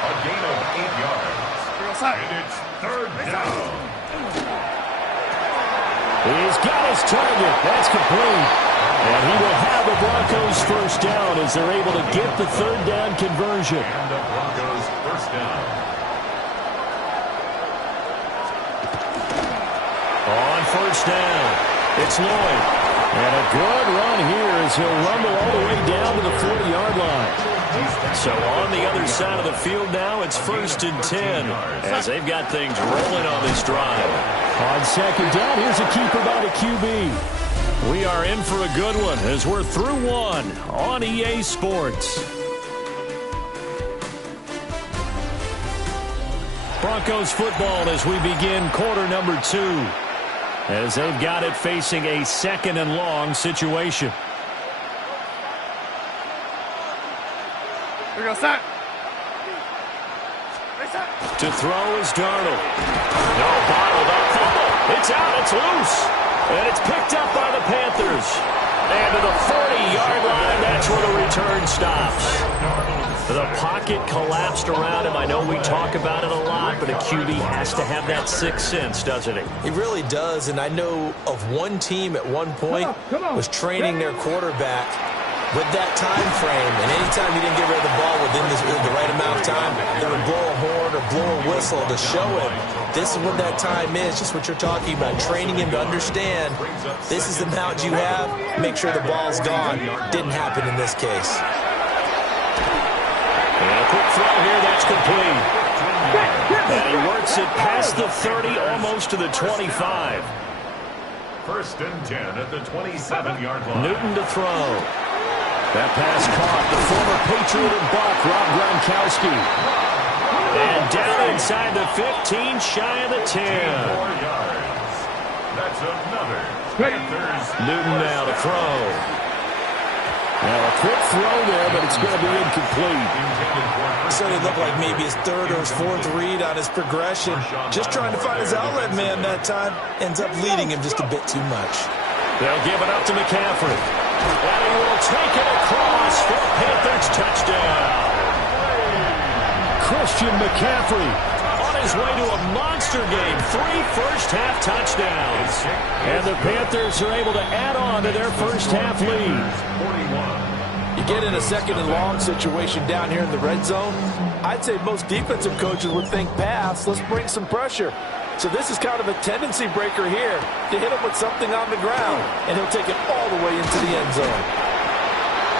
A gain of 8 yards. And it's 3rd down. He's got his target. That's complete. And he will have the Broncos first down as they're able to get the 3rd down conversion. And the Broncos first down. On first down, it's Lloyd. And a good run here as he'll rumble all the way down to the 40-yard line. So on the other side of the field now, it's 1st and 10 as they've got things rolling on this drive. On 2nd down, here's a keeper by the QB. We are in for a good one as we're through one on EA Sports. Broncos football as we begin quarter number 2. As they've got it facing a 2nd and long situation. Here we go, set. To throw is Darnold. No, bottled up fumble. It's out. It's loose. And it's picked up by the Panthers. And to the 40-yard line, that's where the return stops. The pocket collapsed around him. I know we talk about it a lot, but a QB has to have that sixth sense, doesn't he? He really does, and I know of one team at one point was training their quarterback with that time frame, and anytime he didn't get rid of the ball within the right amount of time, they would blow a horn or blow a whistle to show him this is what that time is, just what you're talking about, training him to understand this is the amount you have, make sure the ball's gone. Didn't happen in this case. And a quick throw here, that's complete. And he works it past the 30, almost to the 25. First and 10 at the 27-yard line. Newton to throw. That pass caught. The former Patriot and Buck, Rob Gronkowski. And down inside the 15, shy of the 10. 4 yards. That's another Panthers. Newton now to throw. Now a quick throw there, but it's going to be incomplete. So it looked like maybe his third or his fourth read on his progression. Just trying to find his outlet man that time. Ends up leading him just a bit too much. They'll give it up to McCaffrey. And he will take it across for a Panthers touchdown. Christian McCaffrey On his way to a monster game. 3 first-half touchdowns. And the Panthers are able to add on to their first-half lead. You get in a second and long situation down here in the red zone, I'd say most defensive coaches would think pass, let's bring some pressure. So this is kind of a tendency breaker here to hit him with something on the ground, and he'll take it all the way into the end zone.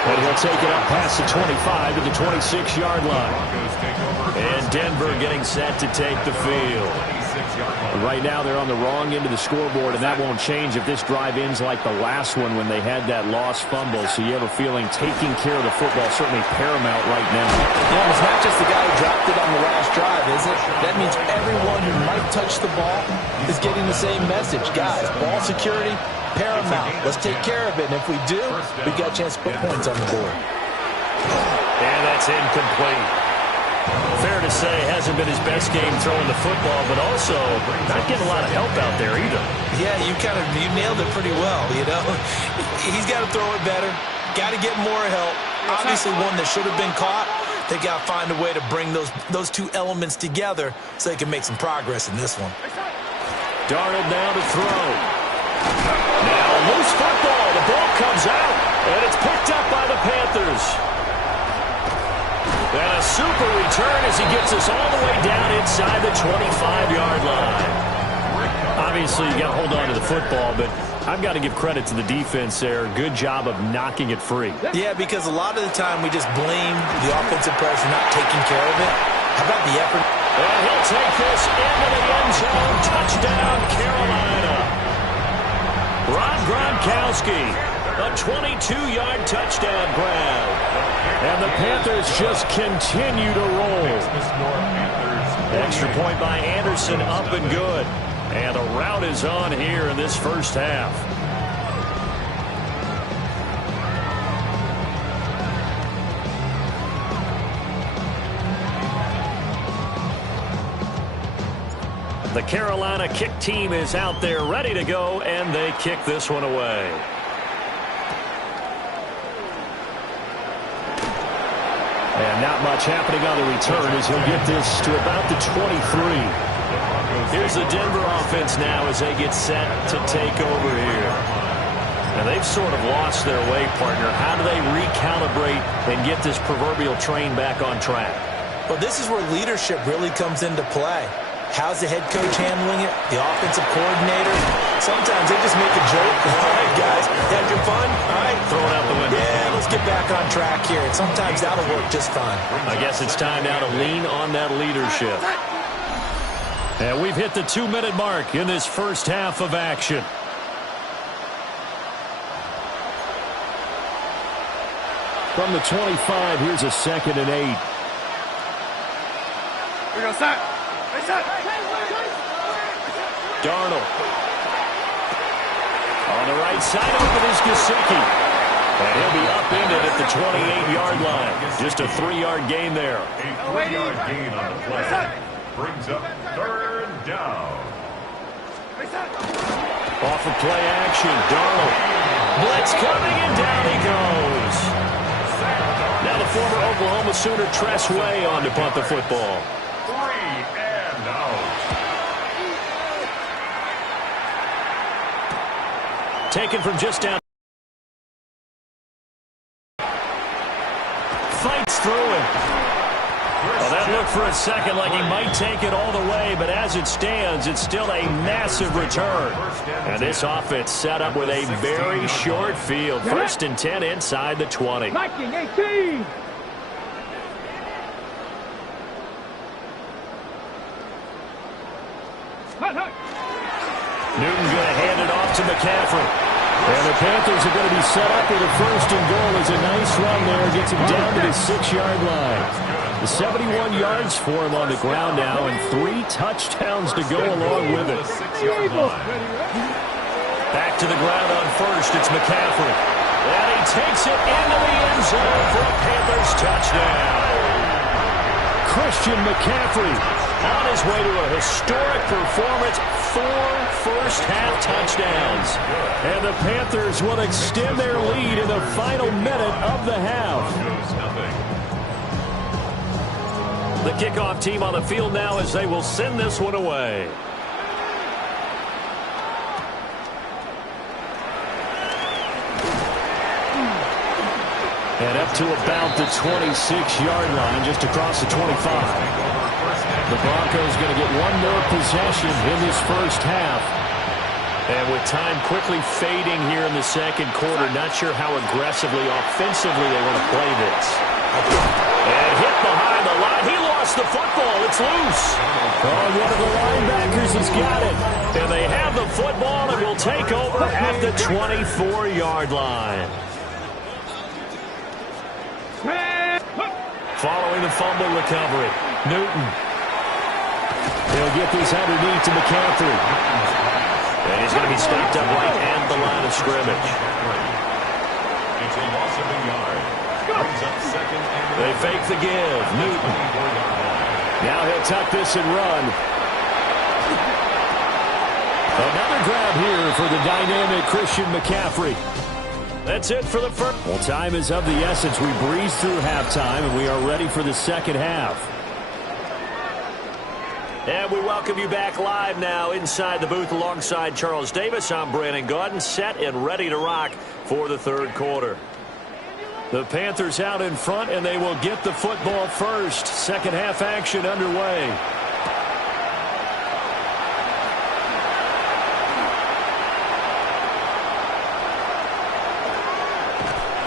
And he'll take it up past the 25 to the 26-yard line. And Denver getting set to take the field. Right now they're on the wrong end of the scoreboard, and that won't change if this drive ends like the last one when they had that lost fumble. So you have a feeling taking care of the football is certainly paramount right now. Yeah, it's not just the guy who dropped it on the last drive, is it? That means everyone who might touch the ball is getting the same message. Guys, ball security, paramount. Let's take care of it, and if we do, we've got a chance to put points on the board. And that's incomplete. Fair to say, hasn't been his best game throwing the football, but also not getting a lot of help out there either. Yeah, you nailed it pretty well, you know. He's got to throw it better, got to get more help. Obviously one that should have been caught. They got to find a way to bring those two elements together so they can make some progress in this one. Darnold now to throw. Now loose football. The ball comes out, and it's picked up by the Panthers. And a super return as he gets us all the way down inside the 25-yard line. Obviously, you got to hold on to the football, but I've got to give credit to the defense there. Good job of knocking it free. Yeah, because a lot of the time we just blame the offensive players for not taking care of it. How about the effort? And he'll take this into the end zone. Touchdown, Carolina. Rob Gronkowski. A 22-yard touchdown grab. And the Panthers just continue to roll. Extra point by Anderson, up and good. And a rout is on here in this first half. The Carolina kick team is out there ready to go, and they kick this one away. And not much happening on the return as he'll get this to about the 23. Here's the Denver offense now as they get set to take over here. And they've sort of lost their way, partner. How do they recalibrate and get this proverbial train back on track? Well, this is where leadership really comes into play. How's the head coach handling it? The offensive coordinator? Sometimes they just make a joke. All right, guys, had your fun? All right. Throw it out the window. Yeah, let's get back on track here. And sometimes that'll work just fine. I guess it's time now to lean on that leadership. And we've hit the 2-minute mark in this first half of action. From the 25, here's a 2nd and 8. We go, set. Darnold. On the right side, open is Gesicki. And he'll be upended at the 28-yard line. Just a 3-yard gain there. A 3-yard gain on the play. Brings up 3rd down. Off of play action, Darnold. Blitz coming, and down he goes. Now the former Oklahoma Sooner Tress Way on to punt the football. 3 and out. Taken from just down. Fights through it. Well, that looked for a second like he might take it all the way, but as it stands, it's still a massive return. And this offense set up with a very short field. 1st and 10 inside the 20. 19-18. Newton going to hand it off to McCaffrey. And the Panthers are going to be set up with a 1st and goal as a nice run there. Gets him down to the 6-yard line. The 71 yards for him on the ground now and 3 touchdowns to go along with it. Back to the ground on 1st. It's McCaffrey. And he takes it into the end zone for a Panthers touchdown. Christian McCaffrey on his way to a historic performance. 4 first-half touchdowns. And the Panthers will extend their lead in the final minute of the half. The kickoff team on the field now as they will send this one away. And up to about the 26-yard line, just across the 25. The Broncos going to get one more possession in this first half. And with time quickly fading here in the second quarter, not sure how aggressively, offensively they want to play this. And hit behind the line. He lost the football. It's loose. Oh, one of the linebackers has got it. And they have the football and will take over at the 24-yard line. Following the fumble recovery, Newton. He'll get this underneath to McCaffrey. And he's going to be stopped up right at the line of scrimmage. It's a loss of a yard. Brings up 2nd and they fake the give. Newton. Now he'll tuck this and run. Another grab here for the dynamic Christian McCaffrey. That's it for the first. Well, time is of the essence. We breeze through halftime, and we are ready for the second half. And we welcome you back live now inside the booth alongside Charles Davis. I'm Brandon Gaudin, set and ready to rock for the third quarter. The Panthers out in front, and they will get the football first. Second half action underway.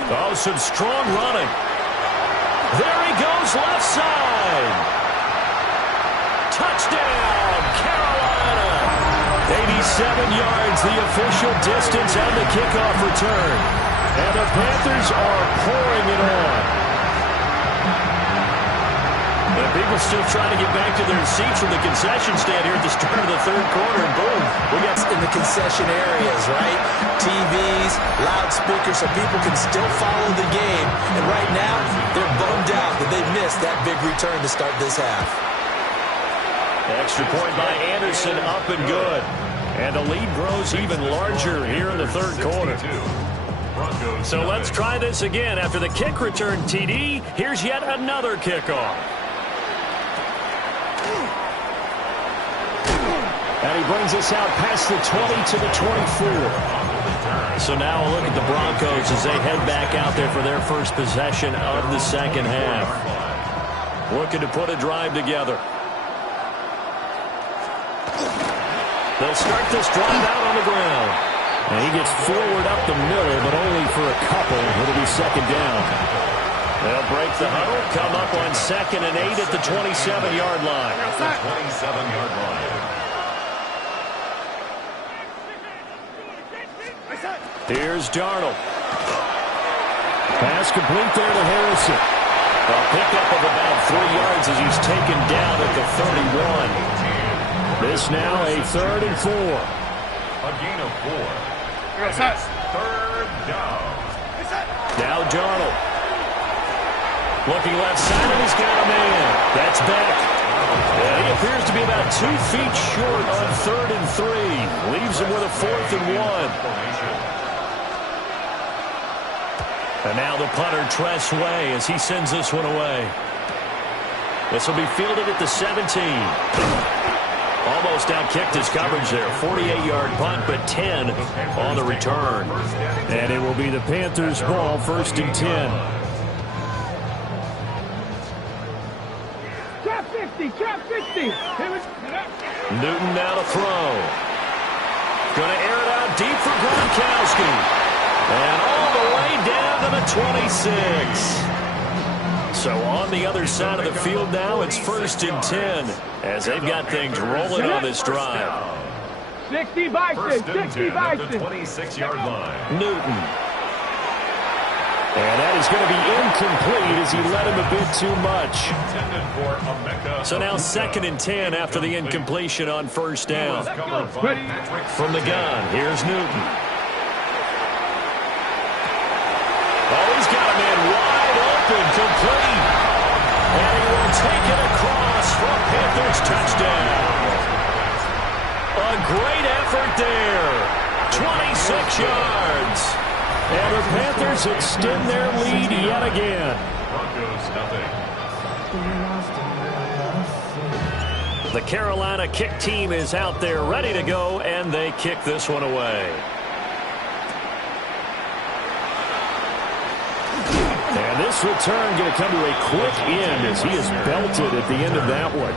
Oh, some strong running. There he goes, left side. Touchdown, Carolina. 87 yards, the official distance on the kickoff return. And the Panthers are pouring it on. And people still trying to get back to their seats from the concession stand here at the start of the third quarter, and boom, we got in the concession areas, right? TVs, loudspeakers, so people can still follow the game. And right now, they're bummed out that they missed that big return to start this half. Extra point by Anderson, up and good. And the lead grows even larger here in the third quarter. So let's try this again. After the kick return TD, here's yet another kickoff. And he brings us out past the 20 to the 24. So now a look at the Broncos as they head back out there for their first possession of the second half. Looking to put a drive together. They'll start this drive out on the ground. And he gets forward up the middle, but only for a couple. It'll be second down. They'll break the huddle, come up on 2nd and 8 at the 27-yard line. 27-yard line. Here's Darnold. Pass complete there to Harrison. A pickup of about 3 yards as he's taken down at the 31. This now a 3rd and 4. A gain of 4. And it's 3rd down. Now Darnold. Looking left side, and he's got a man. That's back. And he appears to be about 2 feet short on 3rd and 3. Leaves him with a 4th and 1. And now the punter, Tress Way, as he sends this one away. This will be fielded at the 17. Almost outkicked his coverage there. 48-yard punt, but 10 on the return. And it will be the Panthers' ball, 1st and 10. Trap 50, trap 50. Newton now to throw. Going to air it out deep for Gronkowski. And all the way down to the 26. So on the other side of the field now, it's 1st and 10 as they've got things rolling on this drive. 60 Bison, 60 Bison. 26-yard line. Newton. And that is going to be incomplete as he led him a bit too much. So now 2nd and 10 after the incompletion on 1st down. From the gun, here's Newton. Oh, he's got a man wide open, complete. And he will take it across for a Panthers touchdown. A great effort there. 26 yards. And the Panthers extend their lead yet again. Broncos nothing. The Carolina kick team is out there ready to go, and they kick this one away. And this return going to come to a quick end as he is belted at the end of that one.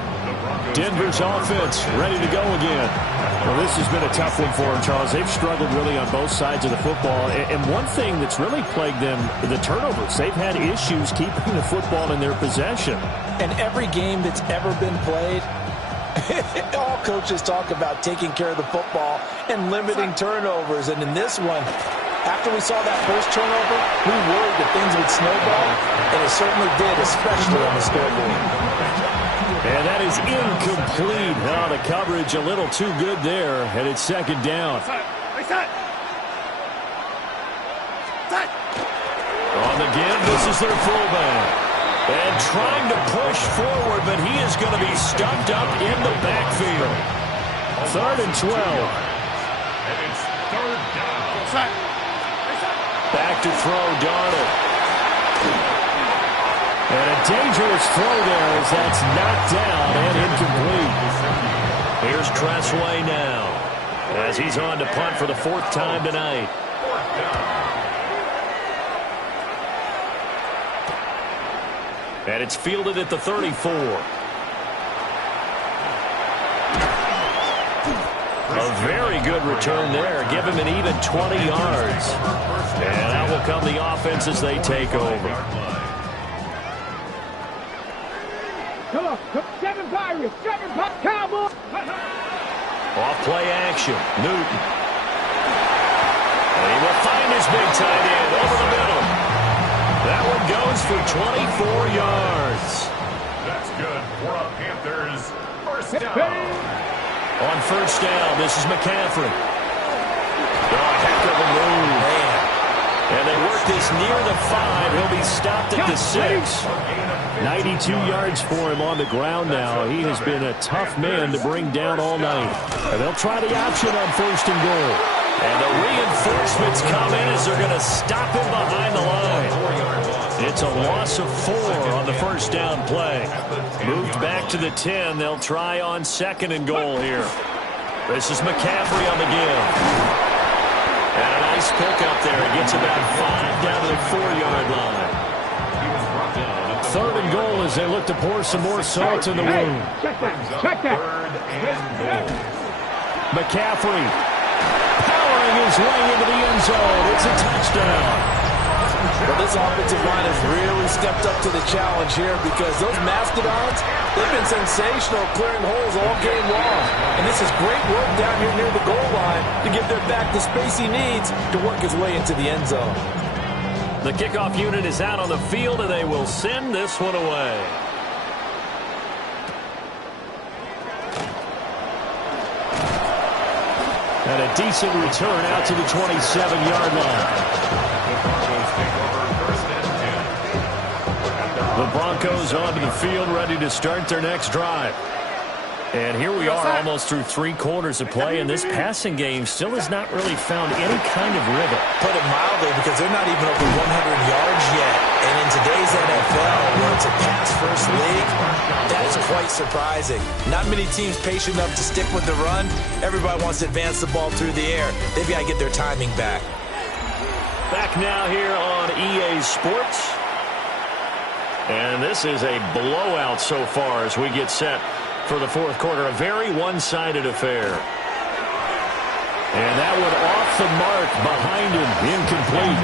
Denver's offense ready to go again. Well, this has been a tough one for them, Charles. They've struggled really on both sides of the football. And one thing that's really plagued them, the turnovers. They've had issues keeping the football in their possession. And every game that's ever been played, all coaches talk about taking care of the football and limiting turnovers. And in this one, after we saw that first turnover, we worried that things would snowball, and it certainly did, especially on the scoreboard. And that is incomplete. Now the coverage a little too good there, and it's 2nd down. On the give, this is their fullback. And trying to push forward, but he is going to be stuffed up in the backfield. 3rd and 12. And it's 3rd down. Back to throw, Darnold. And a dangerous throw there as that's knocked down and incomplete. Here's Tress Way now as he's on to punt for the 4th time tonight. 4th down. And it's fielded at the 34. A very good return there. Give him an even 20 yards. And out will come the offense as they take over. Come on, 7 Pirates, 7 Cowboys. Off play action, Newton. And he will find his big tight end over the middle. That one goes for 24 yards. That's good for a Panthers 1st down. On 1st down, this is McCaffrey. Oh, heck of a move. And they work this near the 5. He'll be stopped at the 6. 92 yards for him on the ground now. He has been a tough man to bring down all night. And they'll try the option on 1st and goal. And the reinforcements come in as they're going to stop him behind the line. It's a loss of 4 on the 1st down play. Moved back to the 10. They'll try on 2nd and goal here. This is McCaffrey on the give. And a nice pickup there. He gets about 5 down to the 4-yard line. 3rd and goal as they look to pour some more salt in the wound. Check that, check that. 3rd and goal. McCaffrey powering his way into the end zone. It's a touchdown. Well, this offensive line has really stepped up to the challenge here because those Mastodons, they've been sensational clearing holes all game long. And this is great work down here near the goal line to give their back the space he needs to work his way into the end zone. The kickoff unit is out on the field, and they will send this one away. And a decent return out to the 27-yard line. The Broncos take over 1st and 10. At their The Broncos onto the field, ready to start their next drive. And here we are almost through 3 quarters of play, and this passing game still has not really found any kind of rhythm. Put it mildly, because they're not even over 100 yards yet. And in today's NFL, where it's a pass-first league, that is quite surprising. Not many teams patient enough to stick with the run. Everybody wants to advance the ball through the air. They've got to get their timing back. Back now here on EA Sports. And this is a blowout so far as we get set for the fourth quarter. A very one-sided affair. And that one off the mark behind him. Incomplete.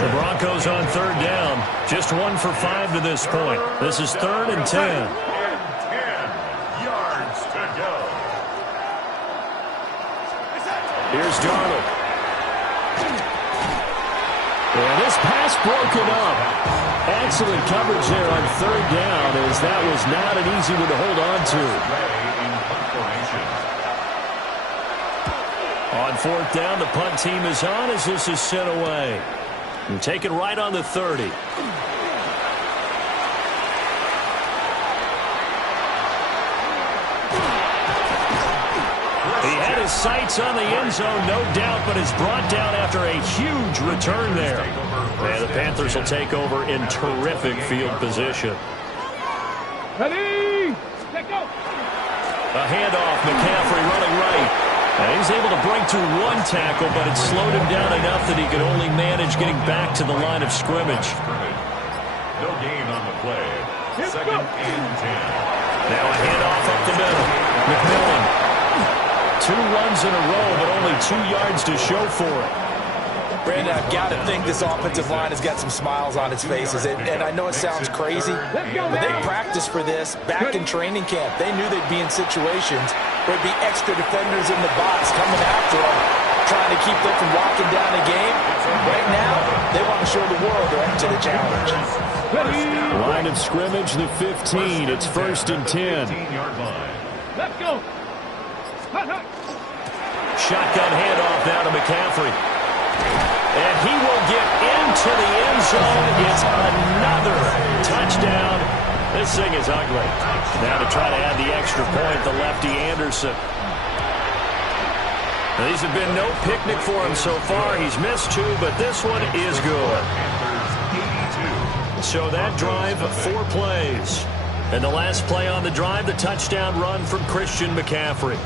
The Broncos on third down. Just 1 for 5 to this point. This is 3rd and 10. 10 yards to go. Here's Darnold. And this pass broken up. Excellent coverage there on third down, as that was not an easy one to hold on to. On fourth down, the punt team is on as this is sent away. And take it right on the 30. He had his sights on the end zone, no doubt, but is brought down after a huge return there. And the Panthers will take over in terrific field position. Ready? Let go. A handoff, McCaffrey running right. And he's able to break through 1 tackle, but it slowed him down enough that he could only manage getting back to the line of scrimmage. No gain on the play. 2nd and 10. Now a handoff up the middle. McMillan. 2 runs in a row, but only 2 yards to show for it. Brandon, I've got to think this offensive line has got some smiles on its faces. And I know it sounds crazy, but they practiced for this back in training camp. They knew they'd be in situations where there'd be extra defenders in the box coming after them, trying to keep them from locking down a game. Right now, they want to show the world they're up to the challenge. Line of scrimmage, the 15. It's 1st and 10. Let's go. Shotgun handoff now to McCaffrey. And he will get into the end zone. It's another touchdown. This thing is ugly. Now to try to add the extra point, the lefty Anderson. Now, these have been no picnic for him so far. He's missed 2, but this one is good. So that drive, 4 plays. And the last play on the drive, the touchdown run from Christian McCaffrey.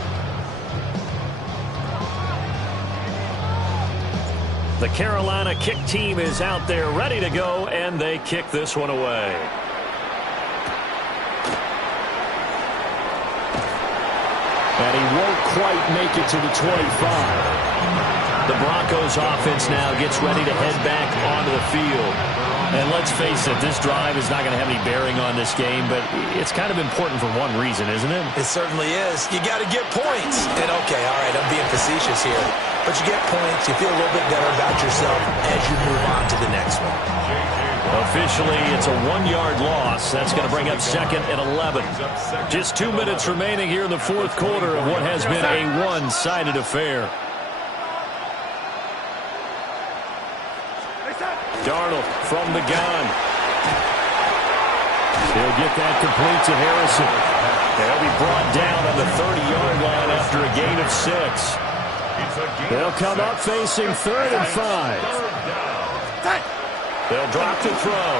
The Carolina kick team is out there ready to go, and they kick this one away. And he won't quite make it to the 25. The Broncos offense now gets ready to head back onto the field. And let's face it, this drive is not going to have any bearing on this game, but it's kind of important for one reason, isn't it? It certainly is. You got to get points. And okay, all right, I'm being facetious here. But you get points, you feel a little bit better about yourself as you move on to the next one. Officially, it's a 1-yard loss. That's going to bring up 2nd and 11. Just 2 minutes remaining here in the fourth quarter of what has been a one-sided affair. Darnold from the gun. He'll get that complete to Harrison. They'll be brought down on the 30-yard line after a gain of 6. They'll come up facing 3rd and 5. They'll drop to throw.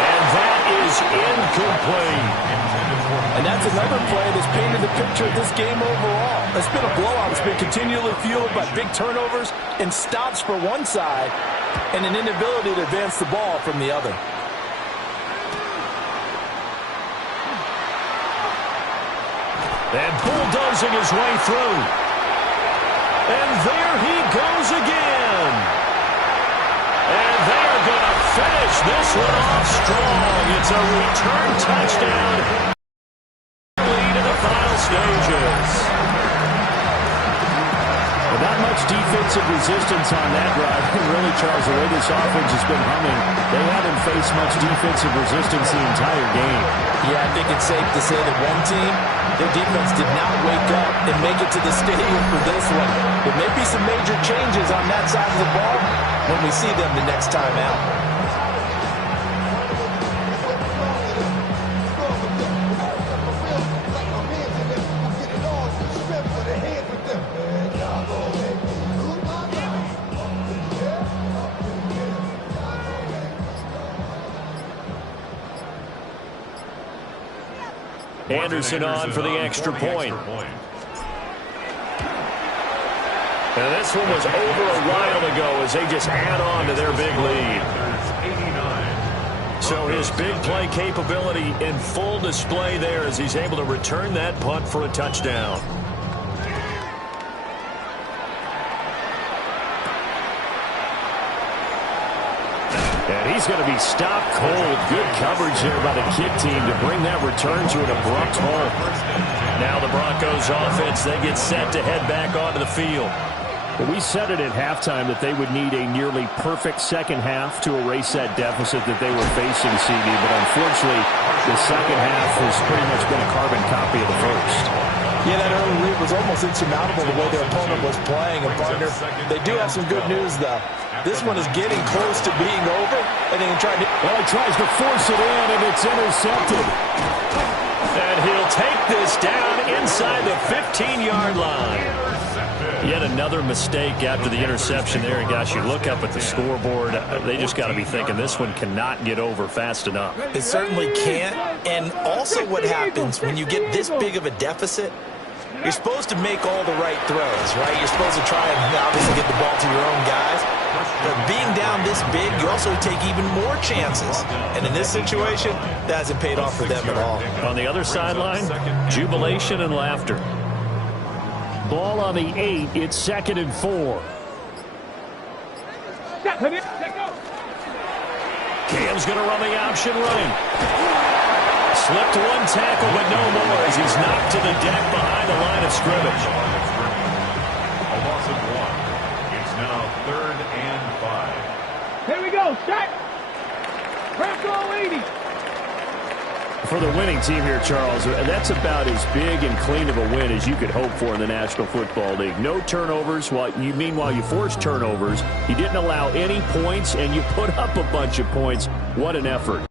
And that is incomplete. And that's another play that's painted the picture of this game overall. It's been a blowout. It's been continually fueled by big turnovers and stops for one side and an inability to advance the ball from the other. And bulldozing his way through. And there he goes again. And they're going to finish this one off strong. It's a return touchdown. Lead in the final stages. Not much defensive resistance on that drive. And really, Charles, the way this offense has been humming, they haven't faced much defensive resistance the entire game. Yeah, I think it's safe to say that one team, their defense did not wake up and make it to the stadium for this one. There may be some major changes on that side of the ball when we see them the next time out. Anderson on for the extra point. And this one was over a while ago as they just add on to their big lead. So his big play capability in full display there as he's able to return that punt for a touchdown. And he's going to be stopped cold. Good coverage there by the kick team to bring that return to an abrupt halt. Now the Broncos offense, they get set to head back onto the field. Well, we said it at halftime that they would need a nearly perfect second half to erase that deficit that they were facing, CD. But unfortunately, the second half has pretty much been a carbon copy of the first. Yeah, that early lead was almost insurmountable the way their opponent was playing. And, partner, they do have some good news, though. This one is getting close to being over, and they can try to... Well, he tries to force it in, and it's intercepted. And he'll take this down inside the 15-yard line. Yet another mistake after the interception there. And, gosh, you look up at the scoreboard, they just got to be thinking this one cannot get over fast enough. It certainly can't. And also what happens when you get this big of a deficit, you're supposed to make all the right throws, right? You're supposed to try and obviously get the ball to your own guys. But being down this big, you also take even more chances. And in this situation, that hasn't paid off for them at all. On the other sideline, jubilation and laughter. Ball on the 8. It's 2nd and 4. Cam's going to run the option running. Slipped one tackle, but no more as he's knocked to the deck behind the line of scrimmage. A loss of 1. It's now 3rd and 5. Here we go, set. Press all 80. For the winning team here, Charles, that's about as big and clean of a win as you could hope for in the National Football League. No turnovers. Meanwhile, you forced turnovers. You didn't allow any points, and you put up a bunch of points. What an effort.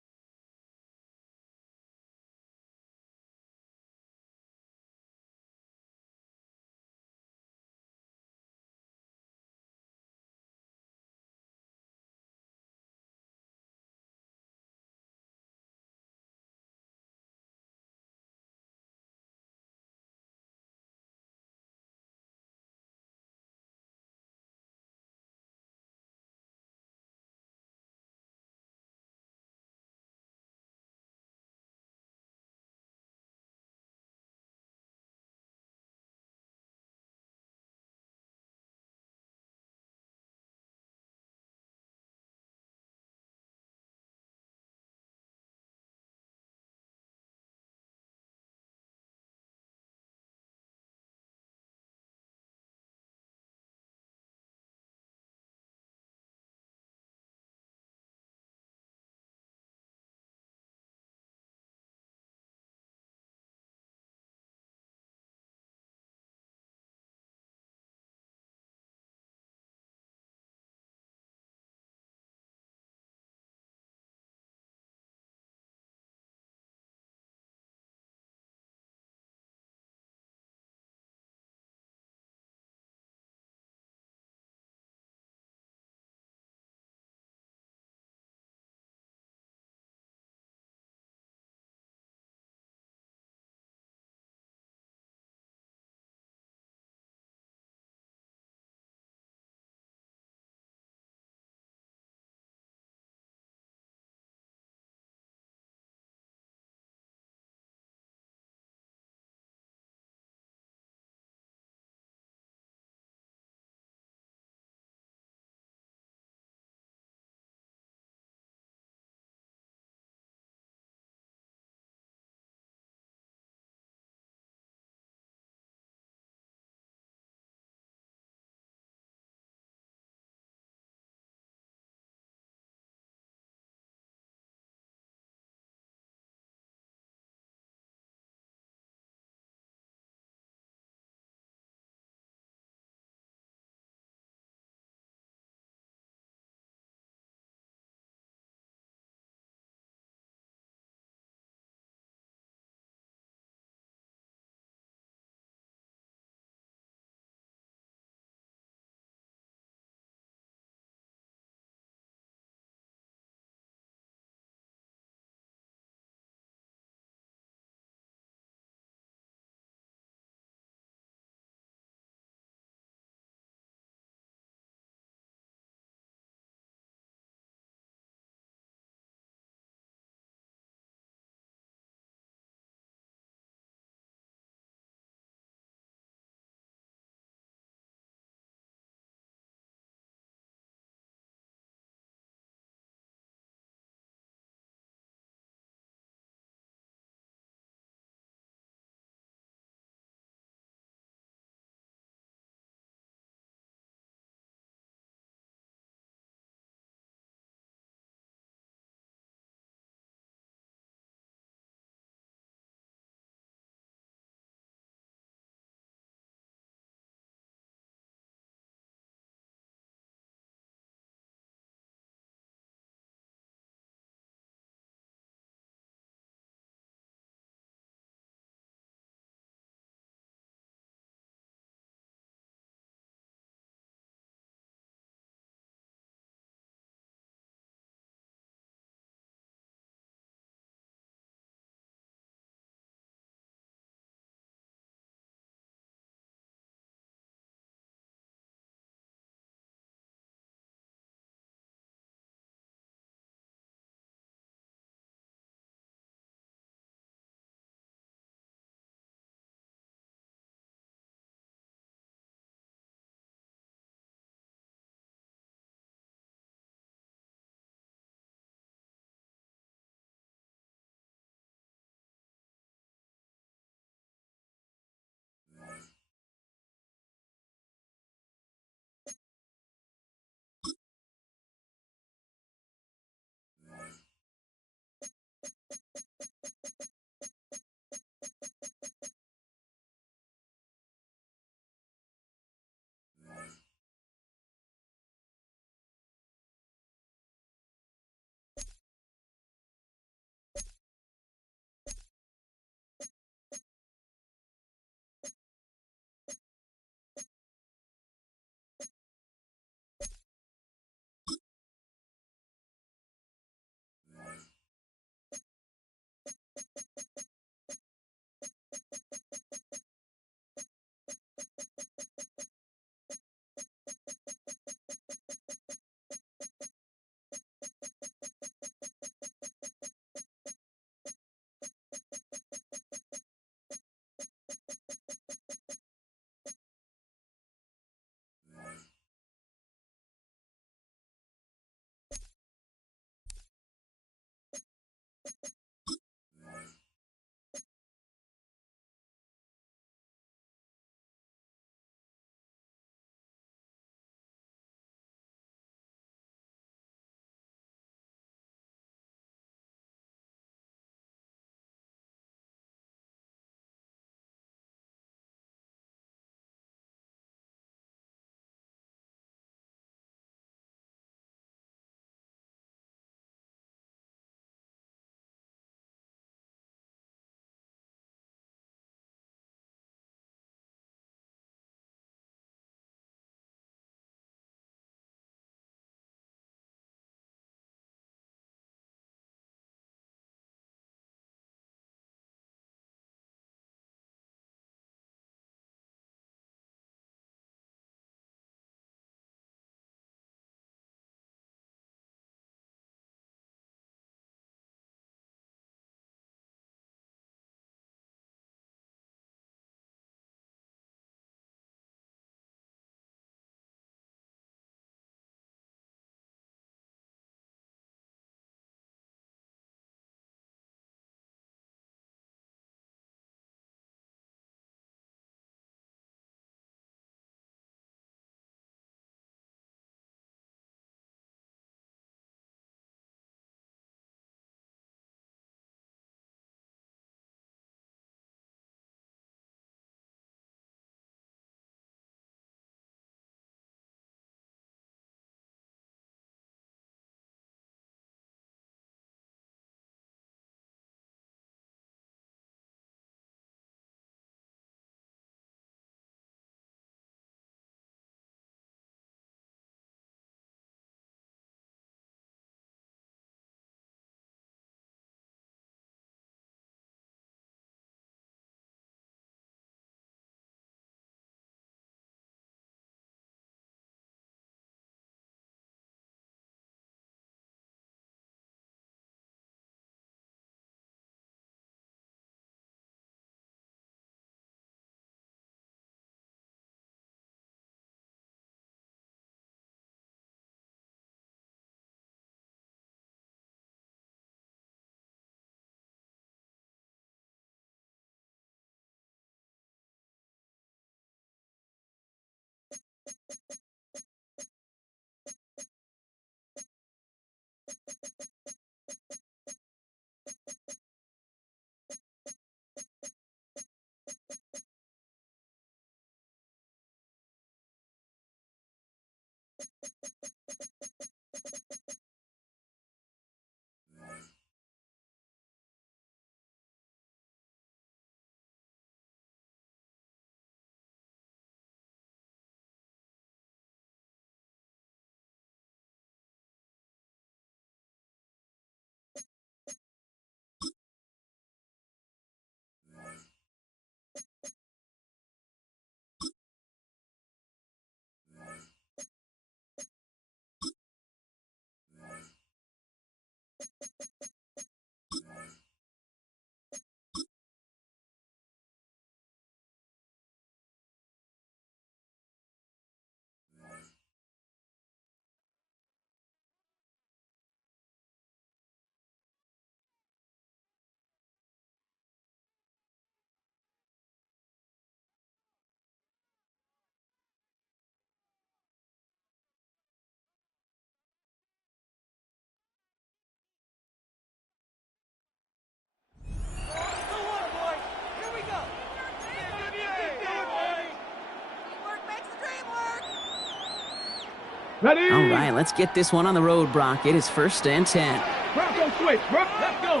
Ready? All right, let's get this one on the road, Brock. It is 1st and 10. Bronco switch, bro. Let's go.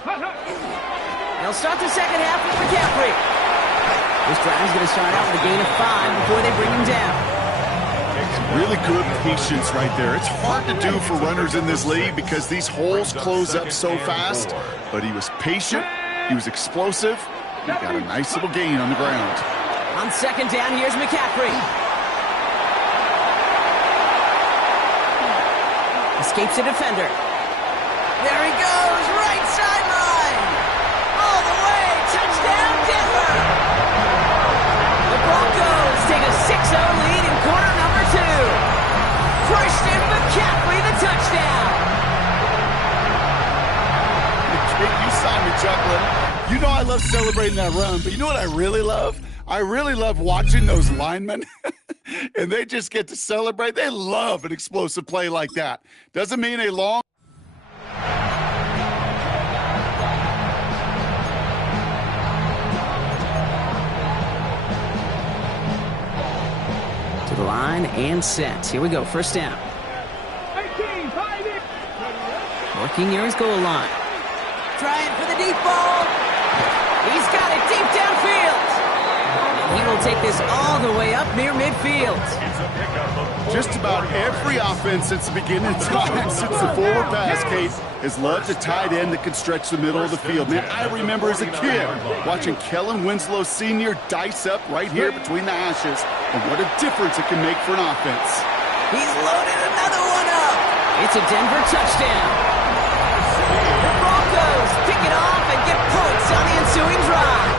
Hot, hot. They'll start the second half with McCaffrey. This drive's going to start out with a gain of 5 before they bring him down. Really good patience right there. It's hard to do for runners in this league because these holes close up so fast. But he was patient. He was explosive. He got a nice little gain on the ground. On second down, here's McCaffrey. Escapes a defender. There he goes, right sideline. All the way, touchdown Denver. The Broncos take a 6-0 lead in quarter number 2. Christian McCaffrey, the touchdown. You saw me chuckling. You know I love celebrating that run, but you know what I really love? I really love watching those linemen. And they just get to celebrate. They love an explosive play like that. Doesn't mean a long... To the line and set. Here we go, first down. 18, find it. Working near his goal line. Trying for the deep ball. He's got it deep downfield. And he will take this all the way up near midfield. Just about every offense since the beginning of time, since the forward pass, Kate, has loved a tight end that can stretch the middle of the field. Man, I remember as a kid watching Kellen Winslow Sr. dice up right here between the hashes, and what a difference it can make for an offense. He's loaded another one up. It's a Denver touchdown. The Broncos pick it off and get points on the ensuing drive.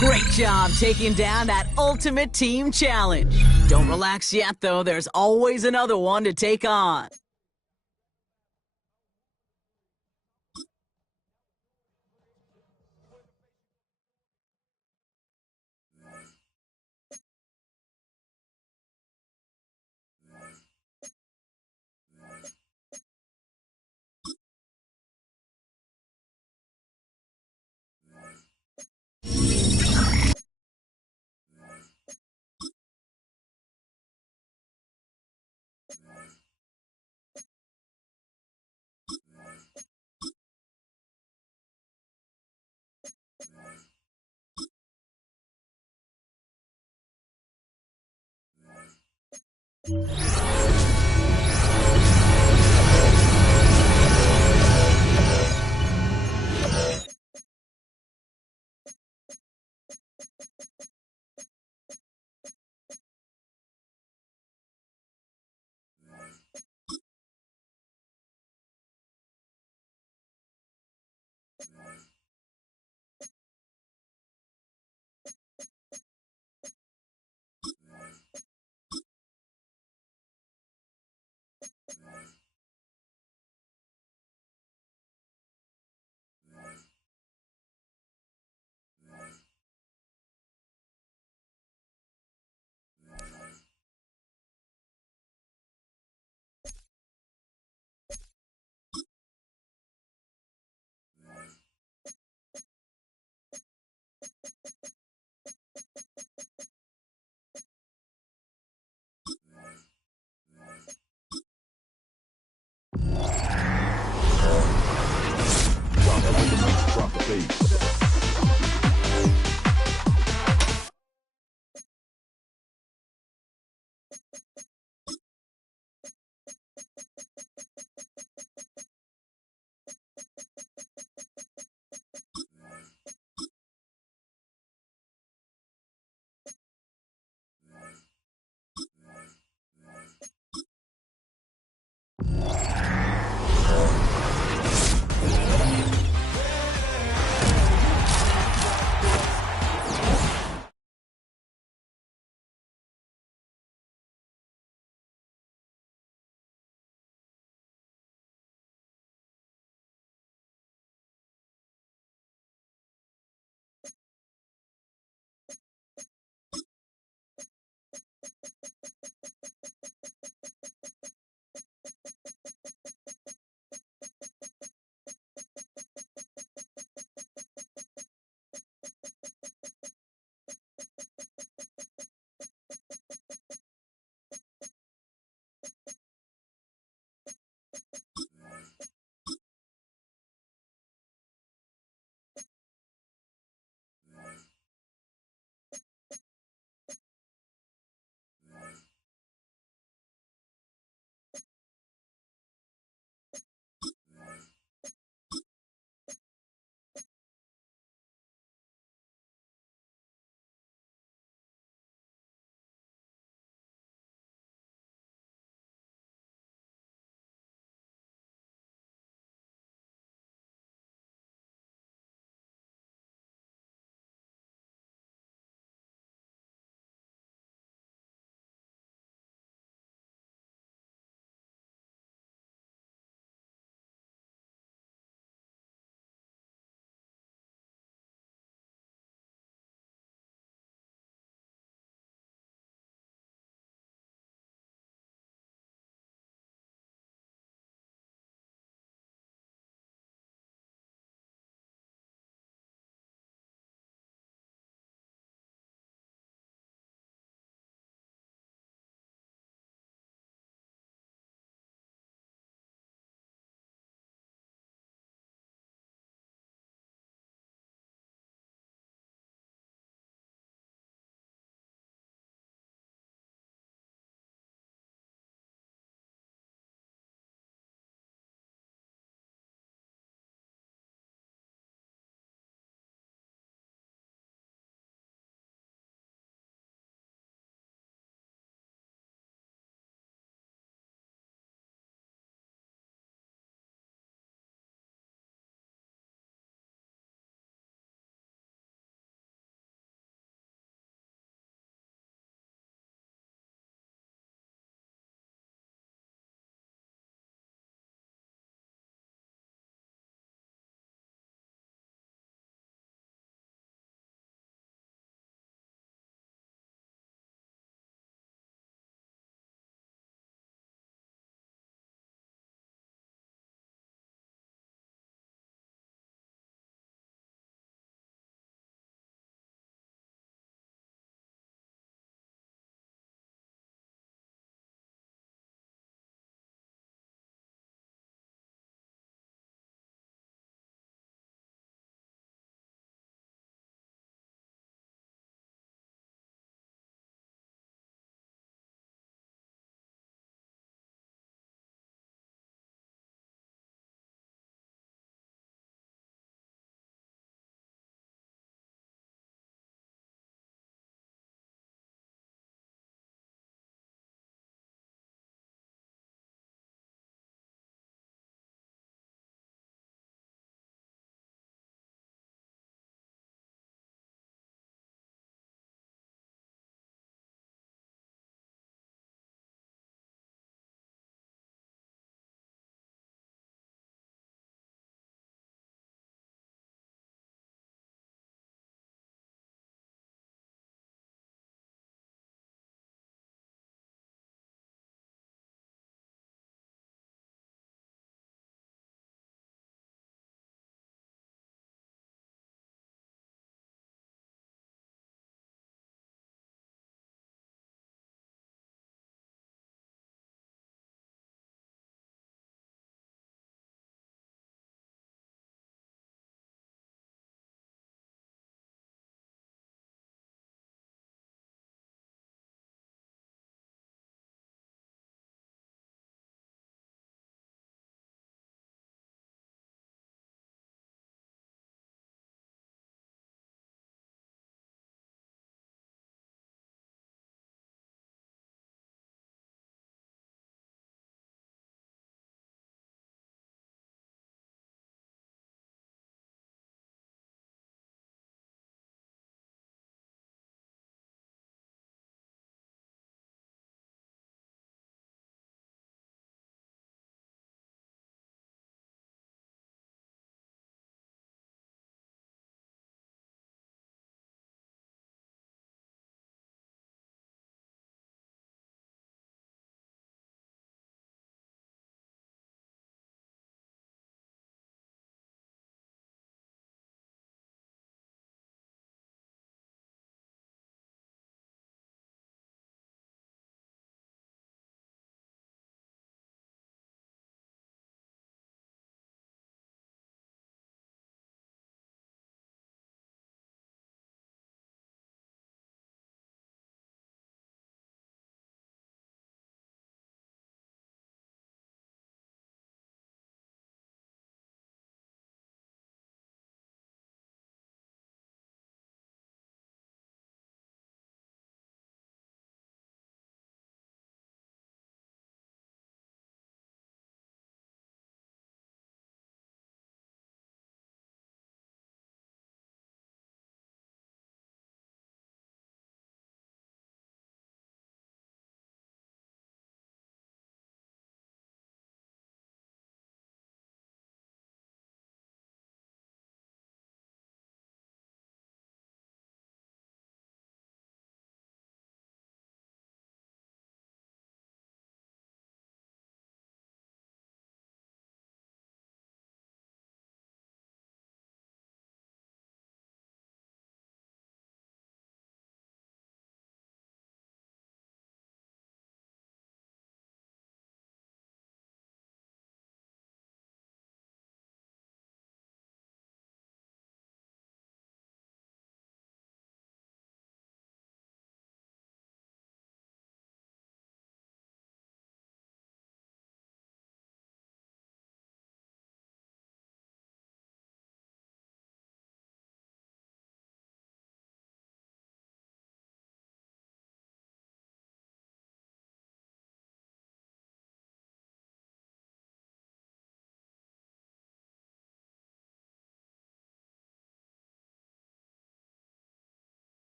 Great job taking down that ultimate team challenge. Don't relax yet, though. There's always another one to take on.